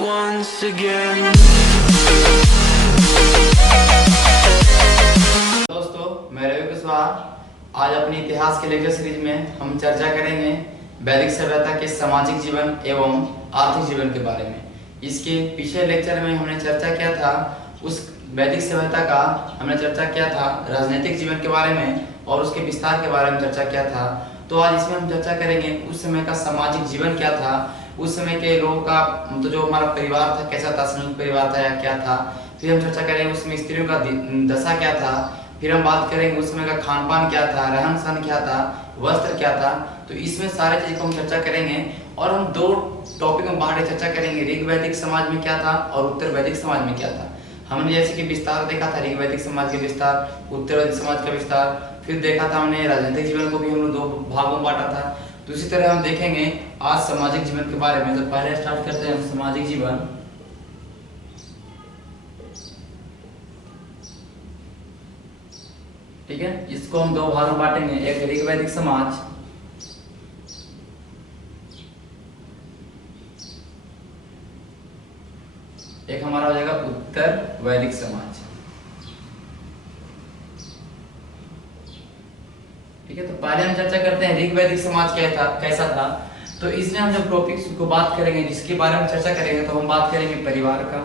once again. दोस्तों, मैं रवि कुशवाहा। आज अपनी इतिहास के लेक्चर सीरीज में हम चर्चा करेंगे वैदिक सभ्यता के सामाजिक जीवन एवं आर्थिक जीवन के बारे में। इसके पिछले लेक्चर में हमने चर्चा किया था उस वैदिक सभ्यता का हमने चर्चा किया था राजनीतिक जीवन के बारे में और उसके विस्तार के बारे में चर्चा किया था। तो आज इसमें हम चर्चा करेंगे उस समय का सामाजिक जीवन क्या था, उस समय के लोगों का तो जो हमारा परिवार था कैसा था, संयुक्त परिवार था या क्या था। फिर हम चर्चा करेंगे उसमें स्त्रियों का दशा क्या था। फिर हम बात करेंगे उस समय का खान पान क्या था, रहन सहन क्या था, वस्त्र क्या था। तो इसमें सारे चीज को हम चर्चा करेंगे और हम दो टॉपिक में बाहर चर्चा करेंगे, ऋग वैदिक समाज में क्या था और उत्तर वैदिक समाज में क्या था। हमने जैसे कि विस्तार देखा था ऋग वैदिक समाज का विस्तार, उत्तर वैदिक समाज का विस्तार। फिर देखा था हमने राजनीतिक जीवन को भी हम दो भागों में बांटा था। तो इसी तरह हम देखेंगे आज सामाजिक जीवन के बारे में। तो पहले स्टार्ट करते हैं हम सामाजिक जीवन। ठीक है, इसको हम दो भागों में बांटेंगे, एक ऋग वैदिक समाज, एक हमारा हो जाएगा उत्तर वैदिक समाज। ठीक है, तो पहले हम चर्चा करते हैं ऋग वैदिक समाज क्या था, कैसा था। तो इसमें हम जब टॉपिक्स को बात करेंगे, जिसके बारे में चर्चा करेंगे, तो हम बात करेंगे परिवार का,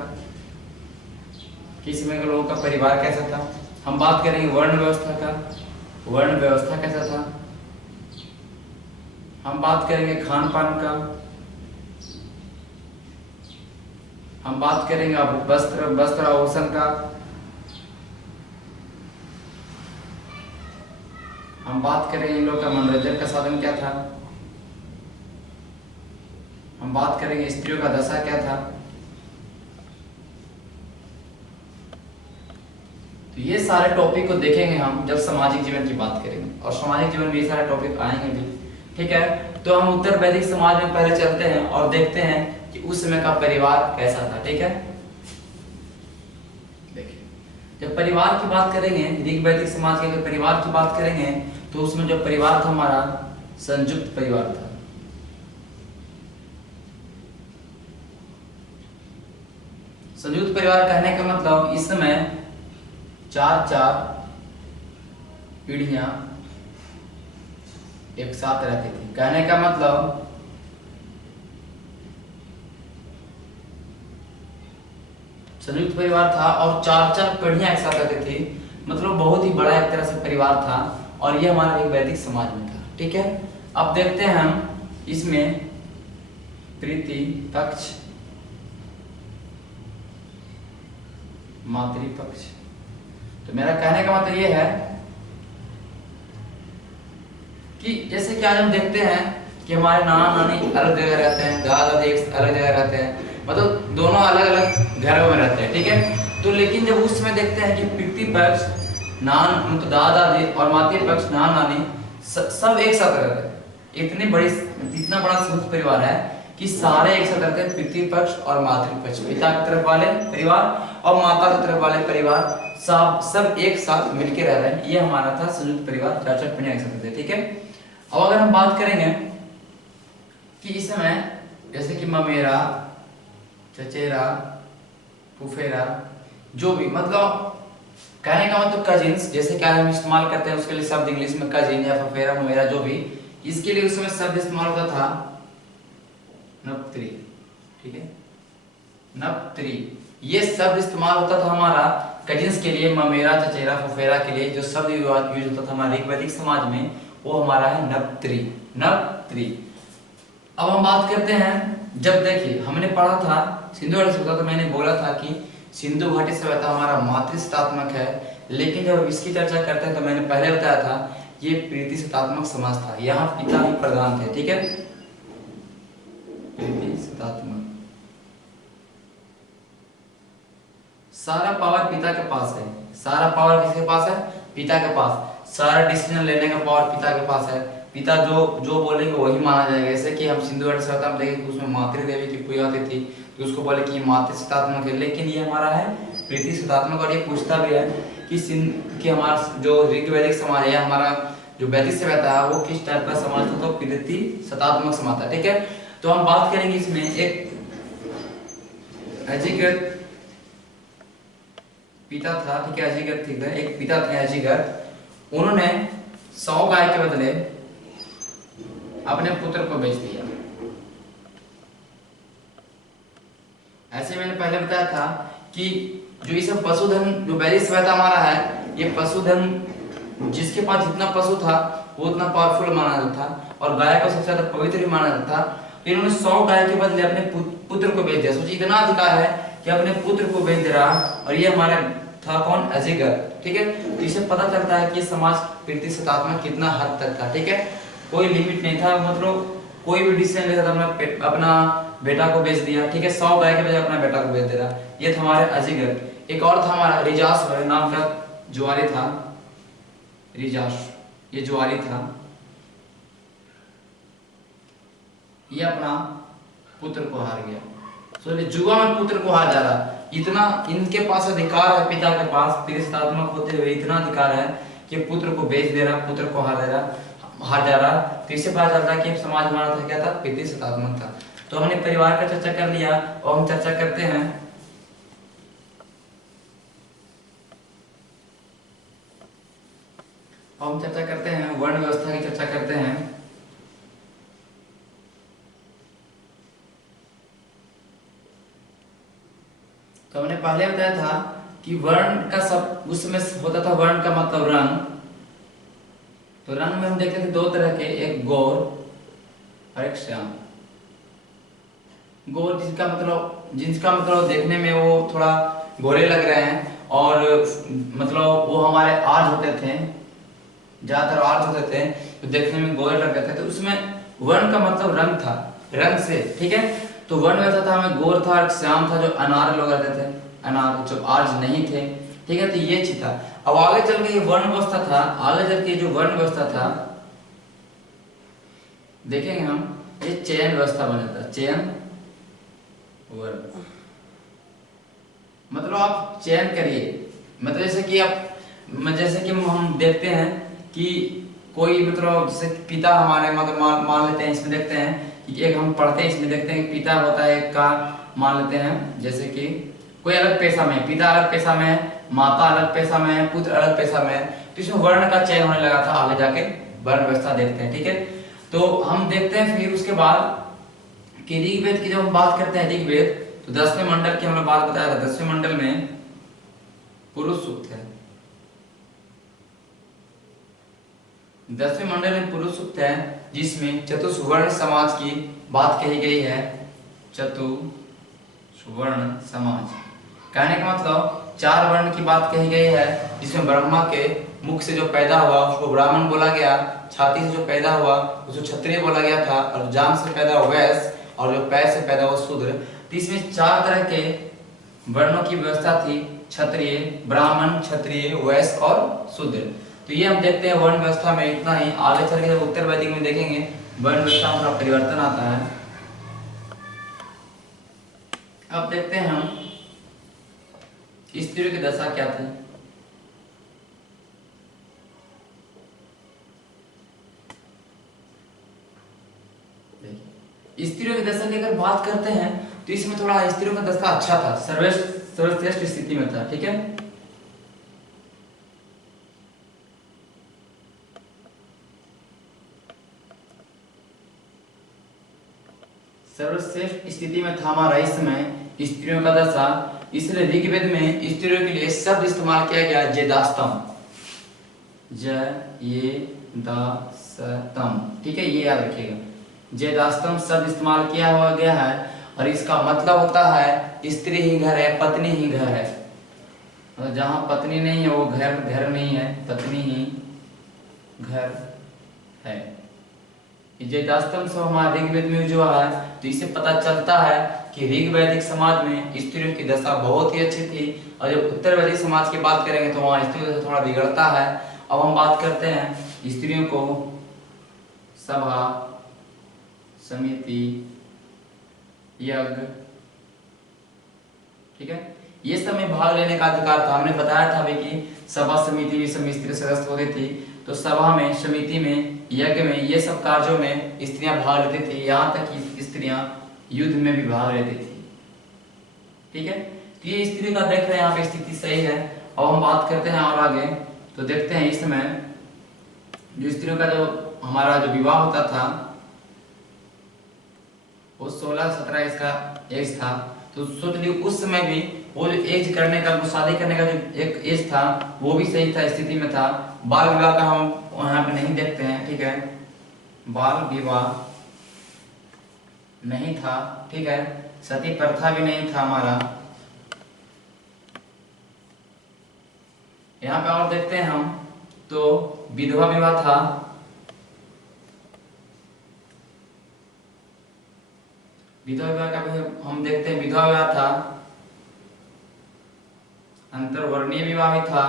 किस समय के लोगों का परिवार कैसा था। हम बात करेंगे वर्ण व्यवस्था का, वर्ण व्यवस्था कैसा था। हम बात करेंगे खान पान का, हम बात करेंगे वस्त्र आभूषण का, हम बात करेंगे इन लोग का मनोरंजन का साधन क्या था, हम बात करेंगे स्त्रियों का दशा क्या था। तो ये सारे टॉपिक को देखेंगे हम जब सामाजिक जीवन की बात करेंगे, और सामाजिक जीवन में ये सारे टॉपिक आएंगे भी। ठीक है, तो हम उत्तर वैदिक समाज में पहले चलते हैं और देखते हैं कि उस समय का परिवार कैसा था। ठीक है, देखिए जब परिवार की बात करेंगे, ऋग वैदिक समाज के परिवार की बात करेंगे, तो उसमें जो परिवार था हमारा संयुक्त परिवार था। संयुक्त परिवार कहने का मतलब इस समय चार चार पीढ़ियां एक साथ रहती थी। कहने का मतलब संयुक्त परिवार था और चार चार पीढ़ियां एक साथ रहती थी, मतलब बहुत ही बड़ा एक तरह से परिवार था, और ये हमारा एक वैदिक समाज में था। ठीक है, अब देखते हैं हम इसमें प्रीति पक्ष, मातृ पक्ष। तो मेरा कहने का मतलब ये है कि जैसे कि आज हम देखते हैं कि हमारे नाना नानी अलग जगह रहते हैं, दादा दादी एक अलग जगह रहते हैं, मतलब दोनों अलग अलग घरों में रहते हैं। ठीक है, तो लेकिन जब उस समय देखते हैं कि पितृ पक्ष मतलब दादा दादी और मातृ पक्ष नाना नानी सब एक साथ रहते हैं। इतना बड़ा संयुक्त परिवार है कि सारे एक साथ रहते हैं, पितृ पक्ष और मातृ पक्ष, पिता की तरफ वाले परिवार और माता की तरफ वाले परिवार सब एक साथ मिलकर रह रहे हैं। ये हमारा था संयुक्त परिवार, चार चार पीढ़ियां एक साथ रहते हैं। ठीक है, अब अगर हम बात करेंगे कि इस समय जैसे कि ममेरा, चचेरा, फुफेरा, जो भी मतलब कहने का मतलब कजिन्स, जैसे कि हम इस्तेमाल करते हैं उसके लिए शब्द इंग्लिश में कजिन या फुफेरा ममेरा जो भी, इसके लिए उस समय शब्द इस्तेमाल होता था नपत्री। ठीक है, नपत्री ये शब्द इस्तेमाल होता था हमारा कजिन्स के लिए, ममेरा, चचेरा, फुफेरा के लिए जो शब्द यूज होता था हमारे ऋग वैदिक समाज में, वो हमारा है नपत्री। नपत्री। अब हम बात करते हैं, जब देखिए हमने पढ़ा था सिंधु घाटी सभ्यता, तो मैंने बोला था कि सिंधु घाटी सभ्यता हमारा मातृशतात्मक है, लेकिन जब इसकी चर्चा करते हैं तो मैंने पहले बताया था ये प्रीति शतात्मक समाज था, यहाँ पिता ही प्रधान थे। ठीक है, प्रीति शतात्मक, सारा पावर पिता के पास है, सारा पावर किसके पास है, पिता के पास, सारा डिसीजन लेने का पावर पिता के पास है। पिता जो बोलेंगे वही माना जाएगा। जैसे कि हम सिंधु घाटी सभ्यता में देखें कि उसमें मातृ देवी की पूजा होती थी, तो उसको बोले कि मातृ शतात्मक है, लेकिन ये हमारा है प्रीति शतात्मक। और ये पूछता भी है कि हमारा जो ऋग वैदिक समाज है, हमारा जो वैदिक सभ्यता है वो किस टाइप का समाज था, तो प्रीति शतात्मक समाज था। ठीक है, तो हम बात करेंगे इसमें एक अजीगर पिता था, ठीक है, अजीगर ठीक है, एक पिता थे अजीगर, उन्होंने 100 गाय के बदले अपने पुत्र को बेच दिया। ऐसे मैंने पहले बताया था कि जो ये सब पशुधन, जो वैदिक सभ्यता हमारा है, ये पशुधन जिसके पास जितना पशु था वो उतना पावरफुल माना जाता था और गाय को सबसे ज्यादा पवित्र भी माना जाता था। तो इन्होंने 100 गाय के बदले अपने पुत्र को बेच दिया। सोचिए इतना अधिकार है कि अपने पुत्र को बेच दे रहा, और ये हमारा था कौन, अजगर, ठीक है। तो इससे पता चलता है कि समाज प्रीति सतात्मक कितना हद तक था, ठीक है, कोई लिमिट नहीं था, मतलब कोई भी डिसीजन लेता था, अपना बेटा को बेच दिया, ठीक है, 100 गाय के बजाय अपना बेटा को बेच दे रहा। ये था हमारे अजगर। एक और था हमारा रिजास नाम का जुआरी था, रिजास, ये जुआरी था, ये अपना पुत्र को हार गया। सोचिए जुआ में पुत्र को हार जा रहा, इतना इनके पास अधिकार है, पिता के पास प्रीतिसत्तात्मक होते हुए इतना अधिकार है कि पुत्र को बेच दे रहा, पुत्र को हार जा रहा। तो इससे पता चलता है कि समाज हमारा था क्या था, प्रीतिसत्तात्मक था। तो हमने परिवार का चर्चा कर लिया और हम चर्चा करते हैं वर्ण व्यवस्था की चर्चा करते हैं। तो हमने पहले बताया था कि वर्ण का सब उसमें होता था, वर्ण का मतलब रंग। तो रंग में हम देखते थे 2 तरह के, एक गौर और एक श्याम। गौर जिसका मतलब देखने में वो थोड़ा गोरे लग रहे हैं, और मतलब वो हमारे आर्ज होते थे, ज्यादातर आर्ज होते थे, तो देखने में गोरे लग रहे थे। तो उसमें वर्ण का मतलब रंग था, रंग से, ठीक है। तो वर्ण वैसा था, हमें गौर था, और श्याम था जो अनार लोग रहते थे, अनार जो आर्ज नहीं थे, ठीक है। तो ये चीज था। अब आगे चल के ये वर्ण व्यवस्था था, आगे चल के जो वर्ण व्यवस्था था देखेंगे हम, ये चयन व्यवस्था बना था, चयन वर्ण, मतलब आप चयन करिए, मतलब जैसे कि हम देखते हैं कि कोई मतलब जैसे पिता हमारे मतलब मान लेते हैं, इसमें देखते हैं कि एक हम पढ़ते हैं, इसमें देखते हैं कि पिता होता है एक का, मान लेते हैं जैसे कि कोई अलग पेशा में, पिता अलग पेशा में है, माता अलग पेशा में है, पुत्र अलग पेशा में है, तो इसमें वर्ण का चयन होने लगा था। आगे जाके वर्ण व्यवस्था देखते हैं, ठीक है। तो हम देखते हैं फिर उसके बाद कि ऋग्वेद की जब हम बात करते हैं, ऋग्वेद तो 10वें मंडल की हमने बात बताया था, 10वें मंडल में पुरुष सूक्त है, 10वें मंडल में पुरुष सूक्त है, जिसमें चतुष्वर्ण समाज की बात कही गई है। चतुष्वर्ण समाज कहने का मतलब 4 वर्ण की बात कही गई है, जिसमें ब्रह्मा के मुख से जो पैदा हुआ उसको ब्राह्मण बोला गया, छाती से जो पैदा हुआ उसको क्षत्रिय बोला गया था, और जांघ से पैदा हुआ वैश्य, और जो पैर से पैदा हुआ शूद्र। तो इसमें 4 तरह के वर्णों की व्यवस्था थी, क्षत्रिय, ब्राह्मण, क्षत्रिय, वैश्य और शूद्र। तो ये हम देखते हैं वर्ण व्यवस्था में इतना ही। आगे चल के जब उत्तर वैदिक में देखेंगे वर्ण व्यवस्था में थोड़ा परिवर्तन आता है। अब देखते हैं हम स्त्रियों की दशा क्या थी। स्त्रियों की दशा की अगर बात करते हैं तो इसमें थोड़ा स्त्रियों का दशा अच्छा था, सर्वश्रेष्ठ स्थिति में था, ठीक है। सर्वश्रेष्ठ स्थिति में था हमारा इस समय स्त्रियों का दशा। इसलिए ऋग्वेद में स्त्रियों के लिए शब्द इस्तेमाल किया गया, जेदास्तम, जेदास्तम, ठीक है, ये याद रखिएगा, जेदास्तम शब्द इस्तेमाल किया हुआ गया है, और इसका मतलब होता है स्त्री ही घर है, पत्नी ही घर है। और जहां पत्नी नहीं है वो घर नहीं है, पत्नी ही घर है। जेदास्तम से हमारे ऋग्वेद में जो है, तो इससे पता चलता है कि ऋग्वैदिक समाज में स्त्रियों की दशा बहुत ही अच्छी थी। और जब उत्तर वैदिक समाज की बात करेंगे तो वहाँ स्त्रियों की दशा थोड़ा बिगड़ता है। अब हम बात करते हैं स्त्रियों को सभा, समिति, यज्ञ, ठीक है, ये सब में भाग लेने का अधिकार था। हमने बताया था अभी कि सभा समिति में सब स्त्री सदस्य होती थी, तो सभा में, समिति में, यज्ञ में, ये सब कार्यों में स्त्रियां भाग लेती थी। यहाँ तक कि स्त्रियां युद्ध में भी भाग लेती थी, ठीक है। तो ये स्त्री का देख रहे हैं यहाँ पे स्थिति सही है। अब हम बात करते हैं और आगे, तो देखते हैं इस समय जो स्त्रियों का जो हमारा जो विवाह होता था वो 16-17 इसका एज था। तो सोच ली उस समय भी वो जो एज करने का, वो शादी करने का जो एक एज था वो भी सही था, स्थिति में था। बाल विवाह का हम यहाँ पे नहीं देखते हैं, ठीक है, बाल विवाह नहीं था, ठीक है, सती प्रथा भी नहीं था हमारा। यहाँ पे और देखते हैं हम, तो विधवा विवाह था, विधवा विवाह का भी हम देखते हैं, विधवा विवाह था, अंतरवर्णीय विवाह भी था,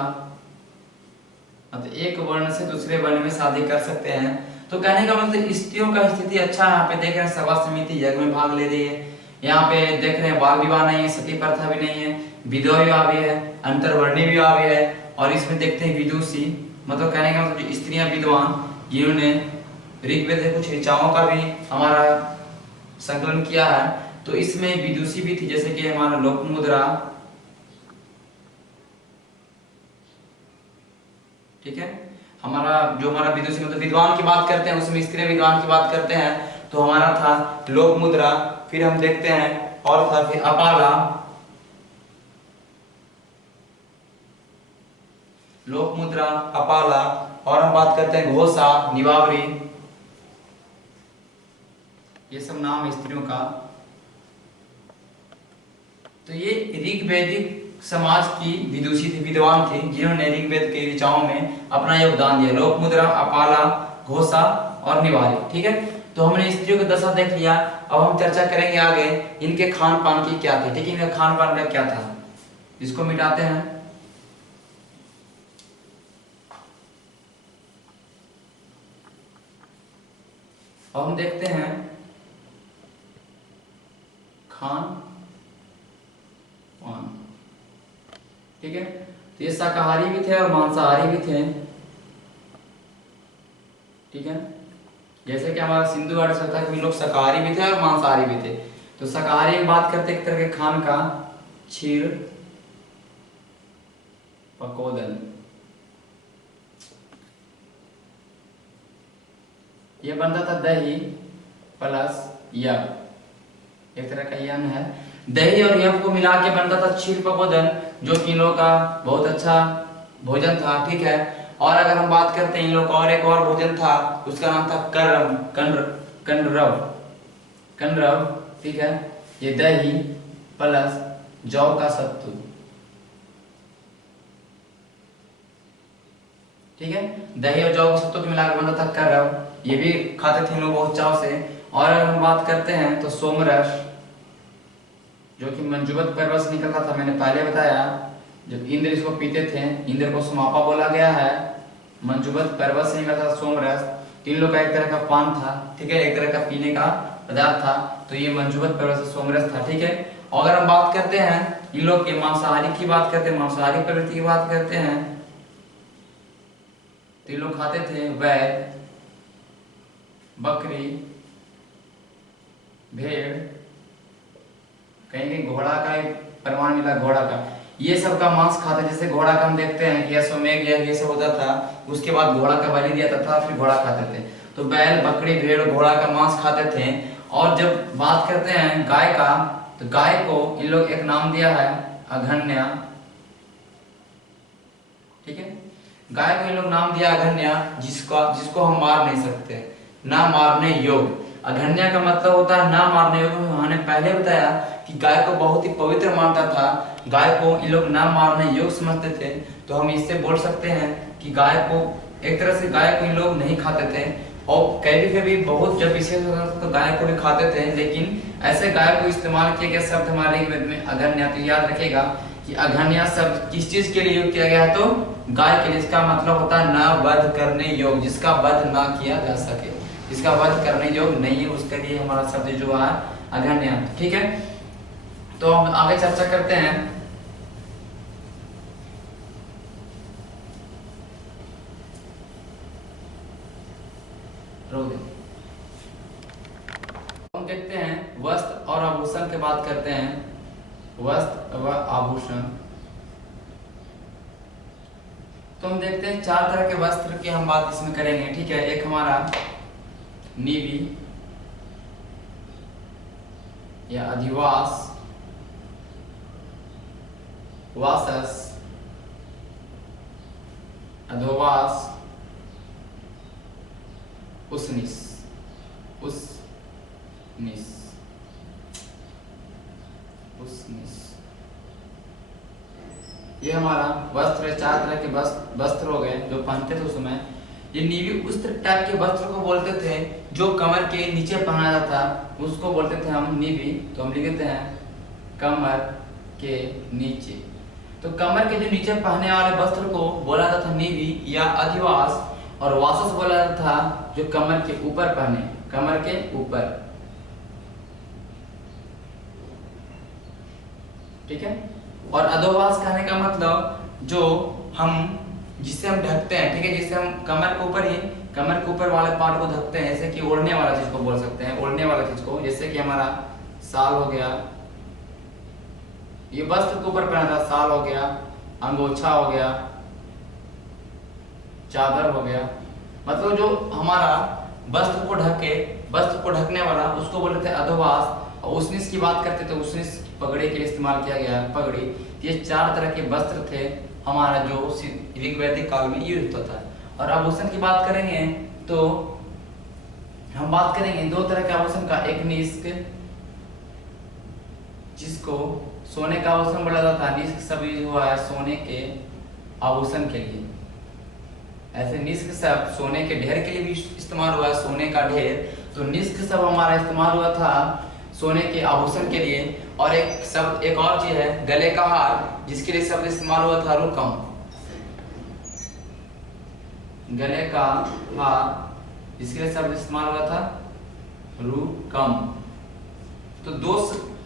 मतलब एक वर्ण से दूसरे वर्ण में शादी कर सकते हैं। तो कहने का मतलब स्त्रियों का स्थिति अच्छा है। यहाँ पे देख रहे हैं सभा समिति यज्ञ में भाग ले रही है, यहाँ पे देख रहे हैं बाल विवाह नहीं है, सती प्रथा भी नहीं है, विधवा विवाह भी है, अंतरवर्णीय विवाह भी है, और इसमें देखते हैं विदुषी, मतलब कहने का मतलब स्त्रियां विद्वान जिन्होंने ऋग्वेद से कुछ ऋचाओं का भी हमारा संकलन किया है, तो इसमें विदुषी भी थी, जैसे कि हमारा लोकमुद्रा, ठीक है, हमारा जो हमारा विदुषी मतलब विद्वान की बात करते हैं, उसमें स्त्री विद्वान की बात करते हैं, तो हमारा था लोकमुद्रा। फिर हम देखते हैं और था फिर अपाला, लोकमुद्रा, अपाला, और हम बात करते हैं घोषा, निवावरी, ये सब नाम है स्त्रियों का। तो ये ऋग्वैदिक समाज की विदुषी थी, विद्वान थी, जिन्होंने ऋग्वेद के ऋचाओं में अपना योगदान दिया, लोकमुद्रा, अपाला, घोषा और निवारी, ठीक है। तो हमने स्त्रियों की दशा देख लिया। अब हम चर्चा करेंगे आगे इनके खान पान की क्या थी, ठीक है, इनका खान पान का क्या था, इसको मिटाते हैं। अब हम देखते हैं खान पान, ठीक है। तो ये शाकाहारी भी थे और मांसाहारी भी थे, ठीक है। जैसे कि हमारा सिंधु घाटी सभ्यता के लोग शाकाहारी भी थे और मांसाहारी भी थे। तो शाकाहारी में बात करते एक तरह के खान का, क्षीर पकोदन, ये बनता था दही प्लस यव, एक तरह का यम है, दही और यव को मिला के बनता था क्षीर पकोदन, जो कि इन लोगों का बहुत अच्छा भोजन था, ठीक है। और अगर हम बात करते हैं इन लोग का और एक और भोजन था, उसका नाम था कंडरव, कंडरव, ठीक है। ये दही प्लस जौ का सत्तू, ठीक है, दही और जौ का सत्तू को मिलाकर बनता था करव, ये भी खाते थे लोग बहुत चाव से। और अगर हम बात करते हैं तो सोमरस, जो कि मंजुवत पर्वत से निकलता था, मैंने पहले बताया, जब इंद्र इसको पीते थे, इंद्र को सुमापा बोला गया है, मंजुवत पर्वत से निकलता था सोमरस। तीन लोग का एक तरह का पान था, ठीक है, एक तरह का पीने का पदार्थ था, तो ये मंजुवत पर्वत से सोमरस था, ठीक है। और अगर हम बात करते हैं इन लोग के मांसाहारी की बात करते हैं, मांसाहारी प्रवृत्ति की बात करते हैं, तो ये लोग खाते थे वैल, बकरी, भेड़, कहीं कहीं घोड़ा का प्रमाण मिला, घोड़ा का, ये सब का मांस खाते। जैसे घोड़ा का हम देखते हैं कि अश्वमेध ये सब होता था, उसके बाद घोड़ा का बलि दिया था, फिर घोड़ा खाते थे। तो बैल, बकरी, भेड़, घोड़ा का मांस खाते थे। और जब बात करते हैं गाय का, तो गाय को इन लोग एक नाम दिया है अघन्या, ठीक है, गाय को इन लोग नाम दिया अघन्या, जिसको हम मार नहीं सकते, ना मारने योग्य। अघन्या का मतलब होता है ना मारने योग्य। हमने पहले बताया कि गाय को बहुत ही पवित्र मानता था, गाय को इन लोग ना मारने योग्य समझते थे। तो हम इससे बोल सकते हैं कि गाय को एक तरह से गाय को इन लोग नहीं खाते थे। और कभी बहुत जब विशेष होता था तो गाय को भी खाते थे, लेकिन ऐसे गाय को इस्तेमाल किया गया शब्द हमारे ऋग्वेद में अघन्या। तो याद रखिएगा कि अघन्या शब्द किस चीज के लिए यूज किया गया है, तो गाय के लिए। इसका मतलब होता है ना वध करने योग्य, जिसका वध ना किया जा सके, जिसका वध करने योग्य नहीं है, उसके लिए हमारा शब्द जो है अघन्या, ठीक है। तो हम आगे चर्चा करते हैं। हम देखते हैं वस्त्र और आभूषण की बात करते हैं। वस्त्र व आभूषण। तो हम देखते हैं 4 तरह के वस्त्र की हम बात इसमें करेंगे, ठीक है। एक हमारा नीवी या अधिवास, वासस, अधोवास, उसनिस, उसनिस, उसनिस। ये हमारा वस्त्र, 4 तरह के वस्त्र हो गए जो पहनते थे उस समय। ये नीवी उस टाइप के वस्त्र को बोलते थे जो कमर के नीचे पहना जाता था, उसको बोलते थे हम नीवी। तो हम लिख देते हैं कमर के नीचे। तो कमर के जो नीचे पहनने वाले वस्त्र को बोला जाता था नीवी या अधिवास, और वासस बोला जाता था जो कमर के ऊपर पहने, कमर के ऊपर, ठीक है। और अधोवास कहने का मतलब जो हम जिससे हम ढकते हैं, ठीक है, जिससे हम कमर के ऊपर ही, कमर के ऊपर वाले पार्ट को ढकते हैं, जैसे कि ओढ़ने वाला चीज को बोल सकते हैं, ओढ़ने वाला चीज को, जैसे कि हमारा साल हो गया, ये वस्त्र के ऊपर पहना था, साल हो गया, अंगोछा हो गया, चादर हो गया। मतलब जो हमारा वस्त्र को ढके, वस्त्र को ढकने वाला, उसको बोलते थे अधोवास। और उसनिस की बात करते थे, उसनिस पगड़ी के लिए इस्तेमाल किया गया है, पगड़ी। ये 4 तरह के वस्त्र थे हमारा जो ऋग्वैदिक काल में यूज होता था। और आभूषण की बात करेंगे तो हम बात करेंगे 2 तरह के आभूषण का। एक निष्क, जिसको सोने का आभूषण बोला जाता है, निष्क शब्द यूज हुआ है सोने के आभूषण के लिए। ऐसे निष्क शब्द सोने के ढेर के लिए भी इस्तेमाल हुआ है, सोने का ढेर। तो निष्क शब्द हमारा इस्तेमाल हुआ था सोने के आभूषण के लिए। और एक शब्द, एक और चीज है गले का हार, जिसके लिए शब्द इस्तेमाल हुआ था रुकम, गले का हार, जिसके लिए शब्द इस्तेमाल हुआ था रुकम। तो 2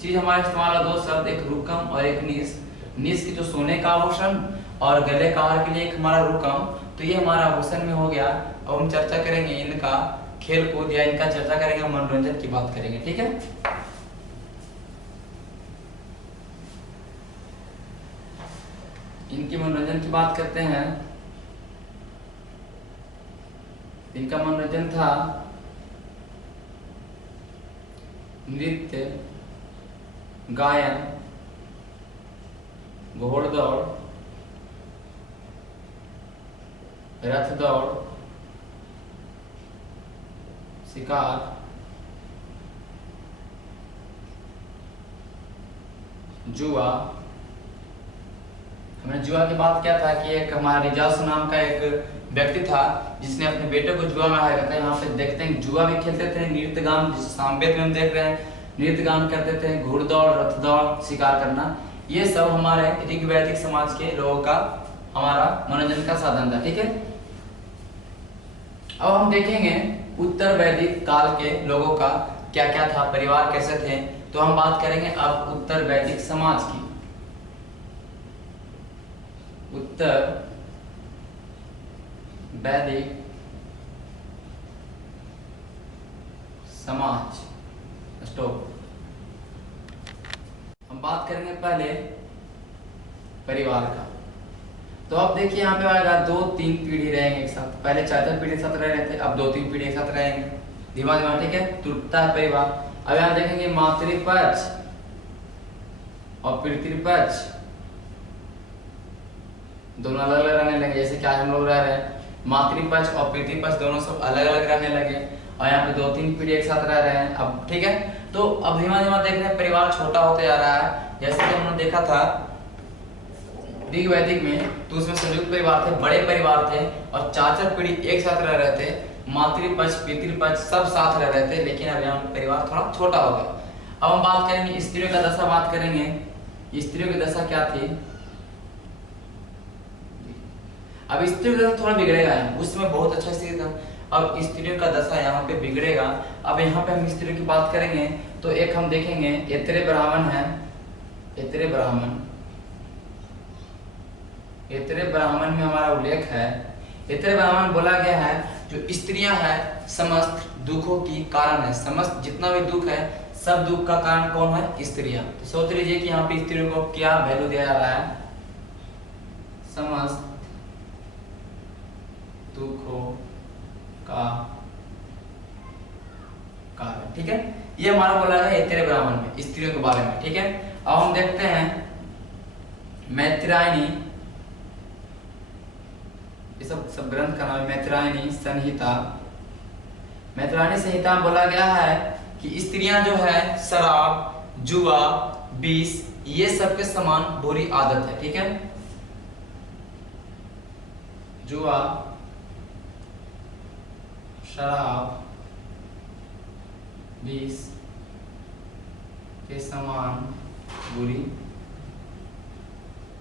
चीज हमारा इस्तेमाल हुआ, 2 शब्द, एक रुकम और एक निष्क। निष्क जो सोने का आभूषण, और गले का हार के लिए एक हमारा रुकम। तो ये हमारा आभूषण में हो गया। अब हम चर्चा करेंगे इनका खेल कूद, या इनका चर्चा करेंगे, मनोरंजन की बात करेंगे, ठीक है। इनके मनोरंजन की बात करते हैं। इनका मनोरंजन था नृत्य, गायन, घोड़दौड़, रथ दौड़, शिकार, जुआ। हमने जुआ की बात किया था कि एक हमारा रिजास नाम का एक व्यक्ति था जिसने अपने बेटे को जुआ में हारा था। यहाँ पे देखते हैं जुआ भी खेलते थे, नृत्य गान, जिसे सामवेद में हम देख रहे हैं, नृत्य गान करते थे, घुड़दौड़, रथ दौड़, शिकार करना। ये सब हमारे ऋग्वैदिक समाज के लोगों का हमारा मनोरंजन का साधन था, ठीक है। अब हम देखेंगे उत्तर वैदिक काल के लोगों का क्या क्या था, परिवार कैसे थे। तो हम बात करेंगे अब उत्तर वैदिक समाज की। उत्तर वैदिक समाज, स्टॉप। हम बात करेंगे पहले परिवार का। तो अब देखिए यहाँ पे आएगा 2-3 पीढ़ी रहेंगे एक साथ। पहले 4 पीढ़ी एक साथ रह रहे थे, अब 2-3 पीढ़ी एक साथ रहेंगे, धीमा धीमा, ठीक है। टूटता है परिवार। अब यहाँ देखेंगे मातृपक्ष और पितृपक्ष दोनों अलग अलग रहने लगे। जैसे कि आज हम लोग रह रहे हैं, मातृपक्ष और पितृपक्ष दोनों सब अलग अलग रहने लगे, और यहाँ पे 2-3 पीढ़ी एक साथ रह रहे हैं अब, ठीक है। तो अब धीमा धीमा देख रहे हैं परिवार छोटा होते जा रहा है। जैसे कि हमने देखा था ऋग्वैदिक में, तो उसमें संयुक्त परिवार थे, बड़े परिवार थे, और 4-4 पीढ़ी एक साथ रह रहे थे, मातृपक्ष पितृपक्ष सब साथ रह रहे थे। लेकिन अब यहाँ परिवार थोड़ा छोटा हो गया। अब हम बात करेंगे स्त्रियों का दशा, बात करेंगे स्त्रियों की दशा क्या थी। अब स्त्रियों का दशा थोड़ा बिगड़ेगा, उसमें बहुत अच्छा स्थिति था, अब स्त्रियों का दशा यहाँ पे बिगड़ेगा। अब यहाँ पे हम स्त्रियों की बात करेंगे तो एक हम देखेंगे एतरे ब्राह्मण है, एतरे ब्राह्मण, एतरे ब्राह्मण में हमारा उल्लेख है। एतरे ब्राह्मण बोला गया है जो स्त्रियां हैं समस्त दुखों की कारण है, समस्त जितना भी दुख है सब दुख का कारण कौन है? स्त्रियां। तो सोच लीजिए कि यहाँ पे स्त्रियों को क्या वैल्यू दिया जा रहा है? समस्त दुखों का कारण। ठीक है, ये हमारा बोला है ऐतरेय ब्राह्मण में स्त्रियों के बारे में। ठीक है, अब हम देखते हैं मैत्रायणी, ये सब ग्रंथ का नाम है मैत्रायणी संहिता। मैत्रायणी संहिता में बोला गया है कि स्त्रियां जो है शराब, जुआ, विष ये सब के समान बुरी आदत है। ठीक है, जुआ, शराब, विष के समान बुरी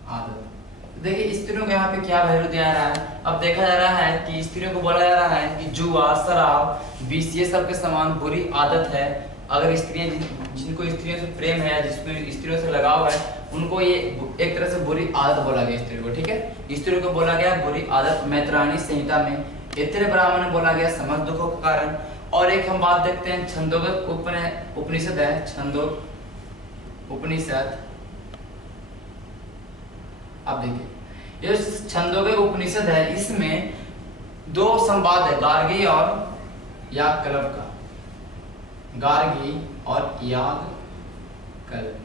आदत। देखिए स्त्रियों को यहाँ पे क्या वैल्यू दिया जा रहा है? अब देखा जा रहा है कि स्त्रियों को बोला जा रहा है कि जुआ, शराब, विष ये सब के समान बुरी आदत है। अगर स्त्रियां जिनको स्त्रियों से प्रेम है, जिसको स्त्रियों से लगाव है, उनको ये एक तरह से बुरी आदत बोला गया स्त्रियों को। ठीक है, स्त्रियों को बोला गया बुरी आदत मैत्रायणी संहिता में। ऐतरेय ब्राह्मण में बोला गया समस्त दुखों का कारण। और एक हम बात देखते हैं छंदोग उपनिषद है, छंदोग उपनिषद। अब देखिए ये छंदोग्य उपनिषद है, इसमें दो संवाद है गार्गी और याज्ञवल्क्य का। गार्गी और याज्ञवल्क्य,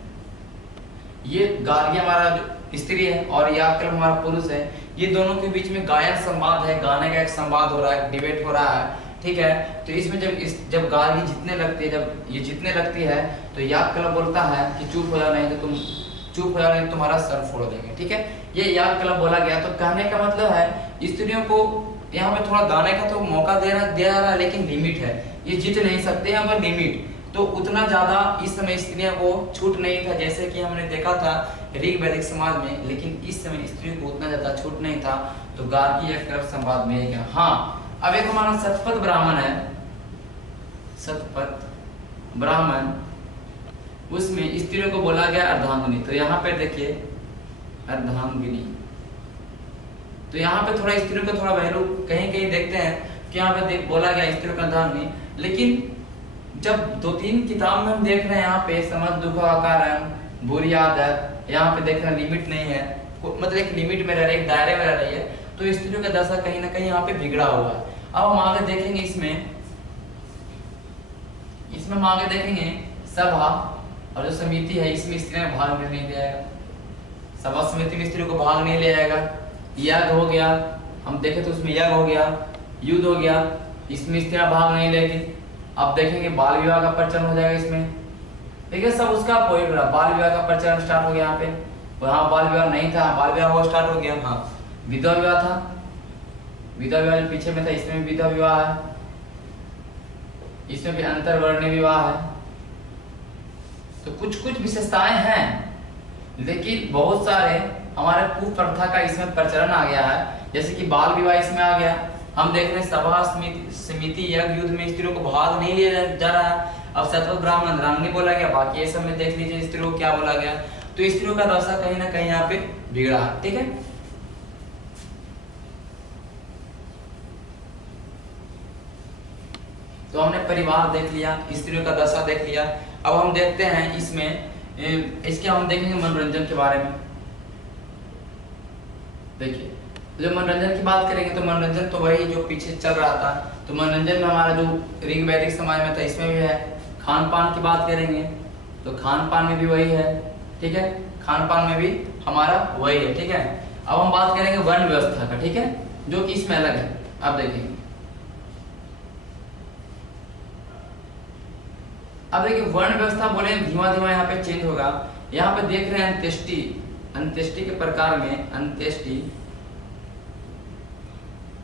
ये गार्गी हमारा स्त्री है और याज्ञवल्क्य हमारा पुरुष है। ये दोनों के बीच में गायन संवाद है, गाने का एक संवाद हो रहा है, डिबेट हो रहा है। ठीक है, तो इसमें जब गार्गी जीतने लगती है, जब ये जीतने लगती है तो याज्ञवल्क्य बोलता है कि चुप हो जाओ, नहीं तो तुम चुप हो जाओ, नहीं तुम्हारा सर फोड़ देंगे। ठीक है, ये याज्ञवल्क्य बोला गया। तो कहने का मतलब है स्त्रियों को यहाँ पे थोड़ा गाने का तो मौका दिया जा रहा है, लेकिन लिमिट है, ये जीत नहीं सकते हैं मगर लिमिट। तो उतना ज्यादा इस समय स्त्रियों को छूट नहीं था, जैसे कि हमने देखा था ऋग वैदिक समाज में, लेकिन इस समय स्त्रियों को उतना ज्यादा छूट नहीं था। तो गार्गी याज्ञवल्क्य संवाद में गया। हाँ, अब एक हमारा शतपथ ब्राह्मण है, शतपथ ब्राह्मण, उसमें स्त्रियों को बोला गया अर्धांगिनी। तो यहाँ पे देखिए अर्धांगिनी, तो यहाँ पे थोड़ा स्त्रियों को थोड़ा वैल्यू कहीं कहीं देखते हैं कि यहाँ पे बोला गया स्त्रियों का अर्धांगिनी। लेकिन जब 2-3 किताब में हम देख रहे हैं यहाँ पे समस्त दुखों का कारण, बुरी आदत, यहाँ पे देख रहे हैं लिमिट नहीं है, मतलब एक लिमिट में रह रही है, एक दायरे में रह रही है, तो स्त्रियों का दशा कहीं ना कहीं यहाँ पे बिगड़ा हुआ है। अब हम आगे देखेंगे इसमें हम आगे देखेंगे सभा और जो समिति है, इसमें स्त्रियों को भाग नहीं लिया जाएगा। सभा समिति में स्त्रियों को भाग नहीं लिया जाएगा। यज्ञ हो गया, हम देखें तो उसमें यज्ञ हो गया, युद्ध हो गया, इसमें स्त्रियां भाग नहीं लेगी। अब देखेंगे बाल विवाह का प्रचलन हो जाएगा इसमें। ठीक है, सब उसका पॉइंट रहा, बाल विवाह का प्रचलन स्टार्ट हो गया यहाँ पे। वहाँ बाल विवाह नहीं था, बाल विवाह हुआ स्टार्ट हो गया। हाँ, विधवा विवाह था, विधवा विवाह जो पीछे में था, इसमें भी विधवा विवाह है, इसमें भी अंतरवर्णीय विवाह है। तो कुछ कुछ विशेषताएं हैं, लेकिन बहुत सारे हमारे कुप्रथा का इसमें प्रचलन आ गया है। जैसे कि बाल विवाह इसमें आ गया। हम देख रहे हैं सभा समिति यज्ञ युद्ध में स्त्रियों को भाग नहीं लिया जा रहा है। अब शतपथ ब्राह्मण अर्धांगिनी बोला गया, बाकी ये सब में देख लीजिए स्त्रियों को क्या बोला गया। तो स्त्रियों का दशा कहीं ना कहीं यहाँ पे बिगड़ा है। ठीक है, तो हमने परिवार देख लिया, स्त्रियों का दशा देख लिया। अब हम देखते हैं इसके हम देखेंगे मनोरंजन के बारे में। देखिए जब मनोरंजन की बात करेंगे तो मनोरंजन तो वही जो पीछे चल रहा था। तो मनोरंजन में हमारा जो ऋग वैदिक समाज में था, इसमें भी है। खान पान की बात करेंगे तो खान पान में भी वही है। ठीक है, खान पान में भी हमारा वही है। ठीक है, अब हम बात करेंगे वर्ण व्यवस्था का। ठीक है, जो कि इसमें अलग है। अब देखेंगे, अब देखिए वर्ण व्यवस्था बोले धीमा धीमा यहाँ पे चेंज होगा। यहाँ पे देख रहे हैं अंत्येष्टि, अंत्येष्टि के प्रकार में अंत्येष्टि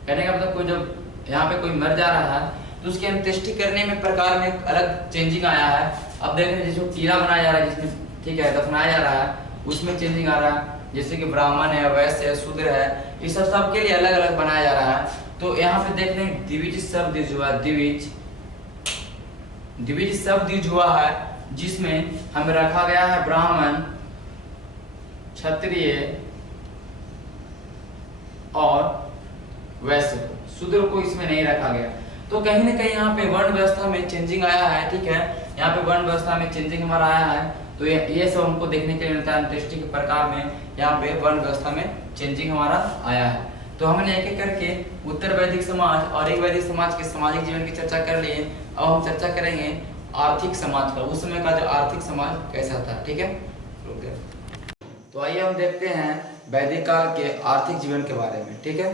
कहने का मतलब कोई जब यहाँ पे कोई मर जा रहा है तो उसकी अंत्येष्टि करने में प्रकार में एक अलग चेंजिंग आया है। अब देख रहे हैं जिसको कीड़ा बनाया जा रहा है, जिसमें ठीक है दफनाया जा रहा है, उसमें चेंजिंग आ रहा है। जैसे कि ब्राह्मण है, वैश्य है, शूद्र है, इस सब के लिए अलग अलग बनाया जा रहा है। तो यहाँ पे देख रहे हैं द्विज शब्द हुआ, द्विज शब्द हुआ है, जिसमें हमें रखा गया है ब्राह्मण, क्षत्रिय और वैश्य को, शूद्र को इसमें नहीं रखा गया। तो कहीं ना कहीं यहाँ पे वर्ण व्यवस्था में चेंजिंग आया है। ठीक है, यहाँ पे वर्ण व्यवस्था में चेंजिंग हमारा आया है। तो ये सब हमको देखने के लिए मिलता है अंत्येष्टि के प्रकार में। यहाँ पे वर्ण व्यवस्था में चेंजिंग हमारा आया है। तो हमने एक एक करके उत्तर वैदिक समाज और ऋग वैदिक समाज के सामाजिक जीवन की चर्चा कर लिए। अब हम चर्चा करेंगे आर्थिक समाज का, उस समय का जो आर्थिक समाज कैसा था। ठीक है, तो आइए हम देखते हैं वैदिक काल के आर्थिक जीवन के बारे में। ठीक है,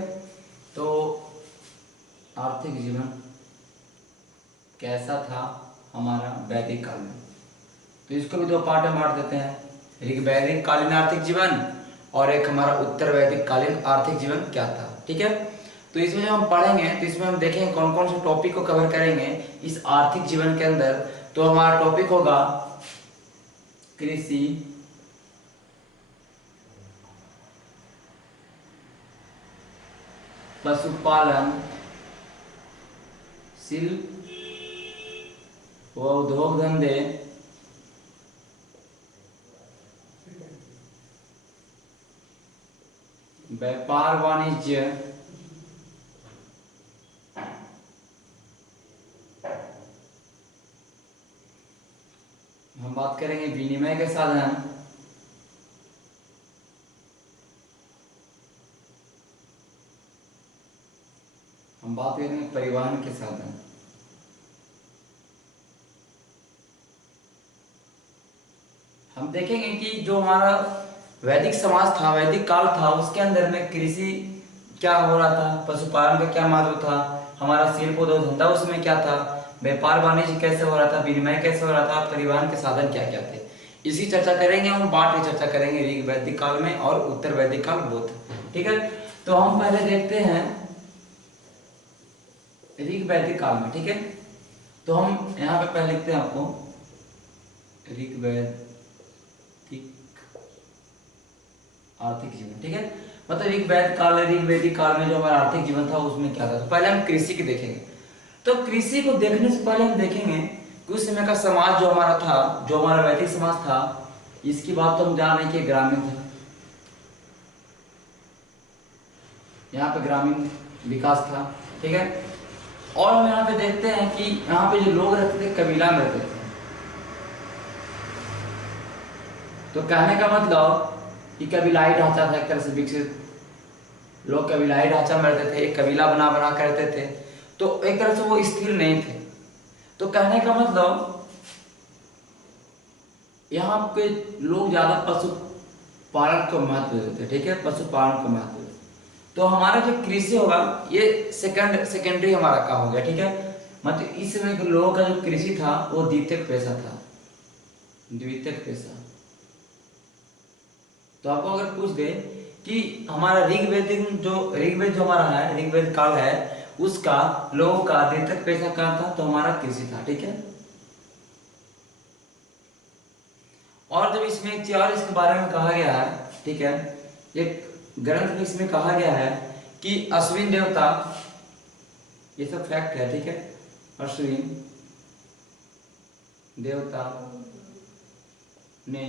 तो आर्थिक जीवन कैसा था हमारा वैदिक काल में, तो इसको भी दो पार्ट में बांट देते हैं, ऋग वैदिक कालीन आर्थिक जीवन और एक हमारा उत्तर वैदिक कालीन आर्थिक जीवन क्या था। ठीक है, तो इसमें जब हम पढ़ेंगे तो इसमें हम देखेंगे कौन कौन से टॉपिक को कवर करेंगे इस आर्थिक जीवन के अंदर। तो हमारा टॉपिक होगा कृषि, पशुपालन, शिल्प व उद्योग धंधे, व्यापार वाणिज्य, हम बात करेंगे विनिमय के साधन, हम बात करेंगे परिवहन के साधन, हम देखेंगे कि जो हमारा वैदिक समाज था, वैदिक काल था, उसके अंदर में कृषि क्या हो रहा था, पशुपालन का क्या महत्व था, हमारा शिल्प उद्योग धंधा उसमें क्या था, व्यापार वाणिज्य कैसे हो रहा था, विनिमय कैसे हो रहा था, परिवहन के साधन क्या क्या थे, इसी चर्चा करेंगे। हम बांट के चर्चा करेंगे ऋग वैदिक काल में और उत्तर वैदिक काल बोध। ठीक है, तो हम पहले देखते हैं ऋग वैदिक काल में। ठीक है, तो हम यहाँ पे पहले लिखते हैं आपको ऋग वैदिक आर्थिक जीवन। ठीक है, मतलब ऋग वैदिक काल में जो हमारा आर्थिक जीवन था उसमें क्या था। तो पहले हम कृषि की देखेंगे। तो कृषि को देखने से पहले हम देखेंगे कि उस समय का समाज जो हमारा था, जो हमारा वैदिक समाज था, इसकी बात तो हम जान रहे कि ग्रामीण था। यहाँ पे ग्रामीण विकास था। ठीक है, और हम यहाँ पे देखते हैं कि यहाँ पे जो लोग रहते थे कबीला में रहते थे। तो कहने का मतलब कि कबीलाई ढांचा था एक तरह से विकसित, लोग कबीलाई ढांचा में रहते थे, एक कबीला बना बना कर रहते थे, तो एक तरह से वो स्थिर नहीं थे। तो कहने का मतलब यहाँ के लोग ज्यादा पशुपालन को महत्व देते। ठीक है, पशुपालन को महत्व। तो हमारा जो कृषि होगा ये सेकेंडरी हमारा काम हो गया। ठीक है, मतलब इस समय के लोगों का जो कृषि था वो द्वितीयक पेशा था, द्वितीयक पेशा। तो आपको अगर पूछ दे कि हमारा ऋग्वेद जो हमारा है, ऋग्वेद काल है, उसका लोगों का द्वितीयक पेशा क्या था, तो हमारा कृषि था। ठीक है, और जब इसमें एक चीज और इसके बारे में कहा गया है, ठीक है, एक ग्रंथ में इसमें कहा गया है कि अश्विन देवता, ये सब फैक्ट है। ठीक है, अश्विन देवता ने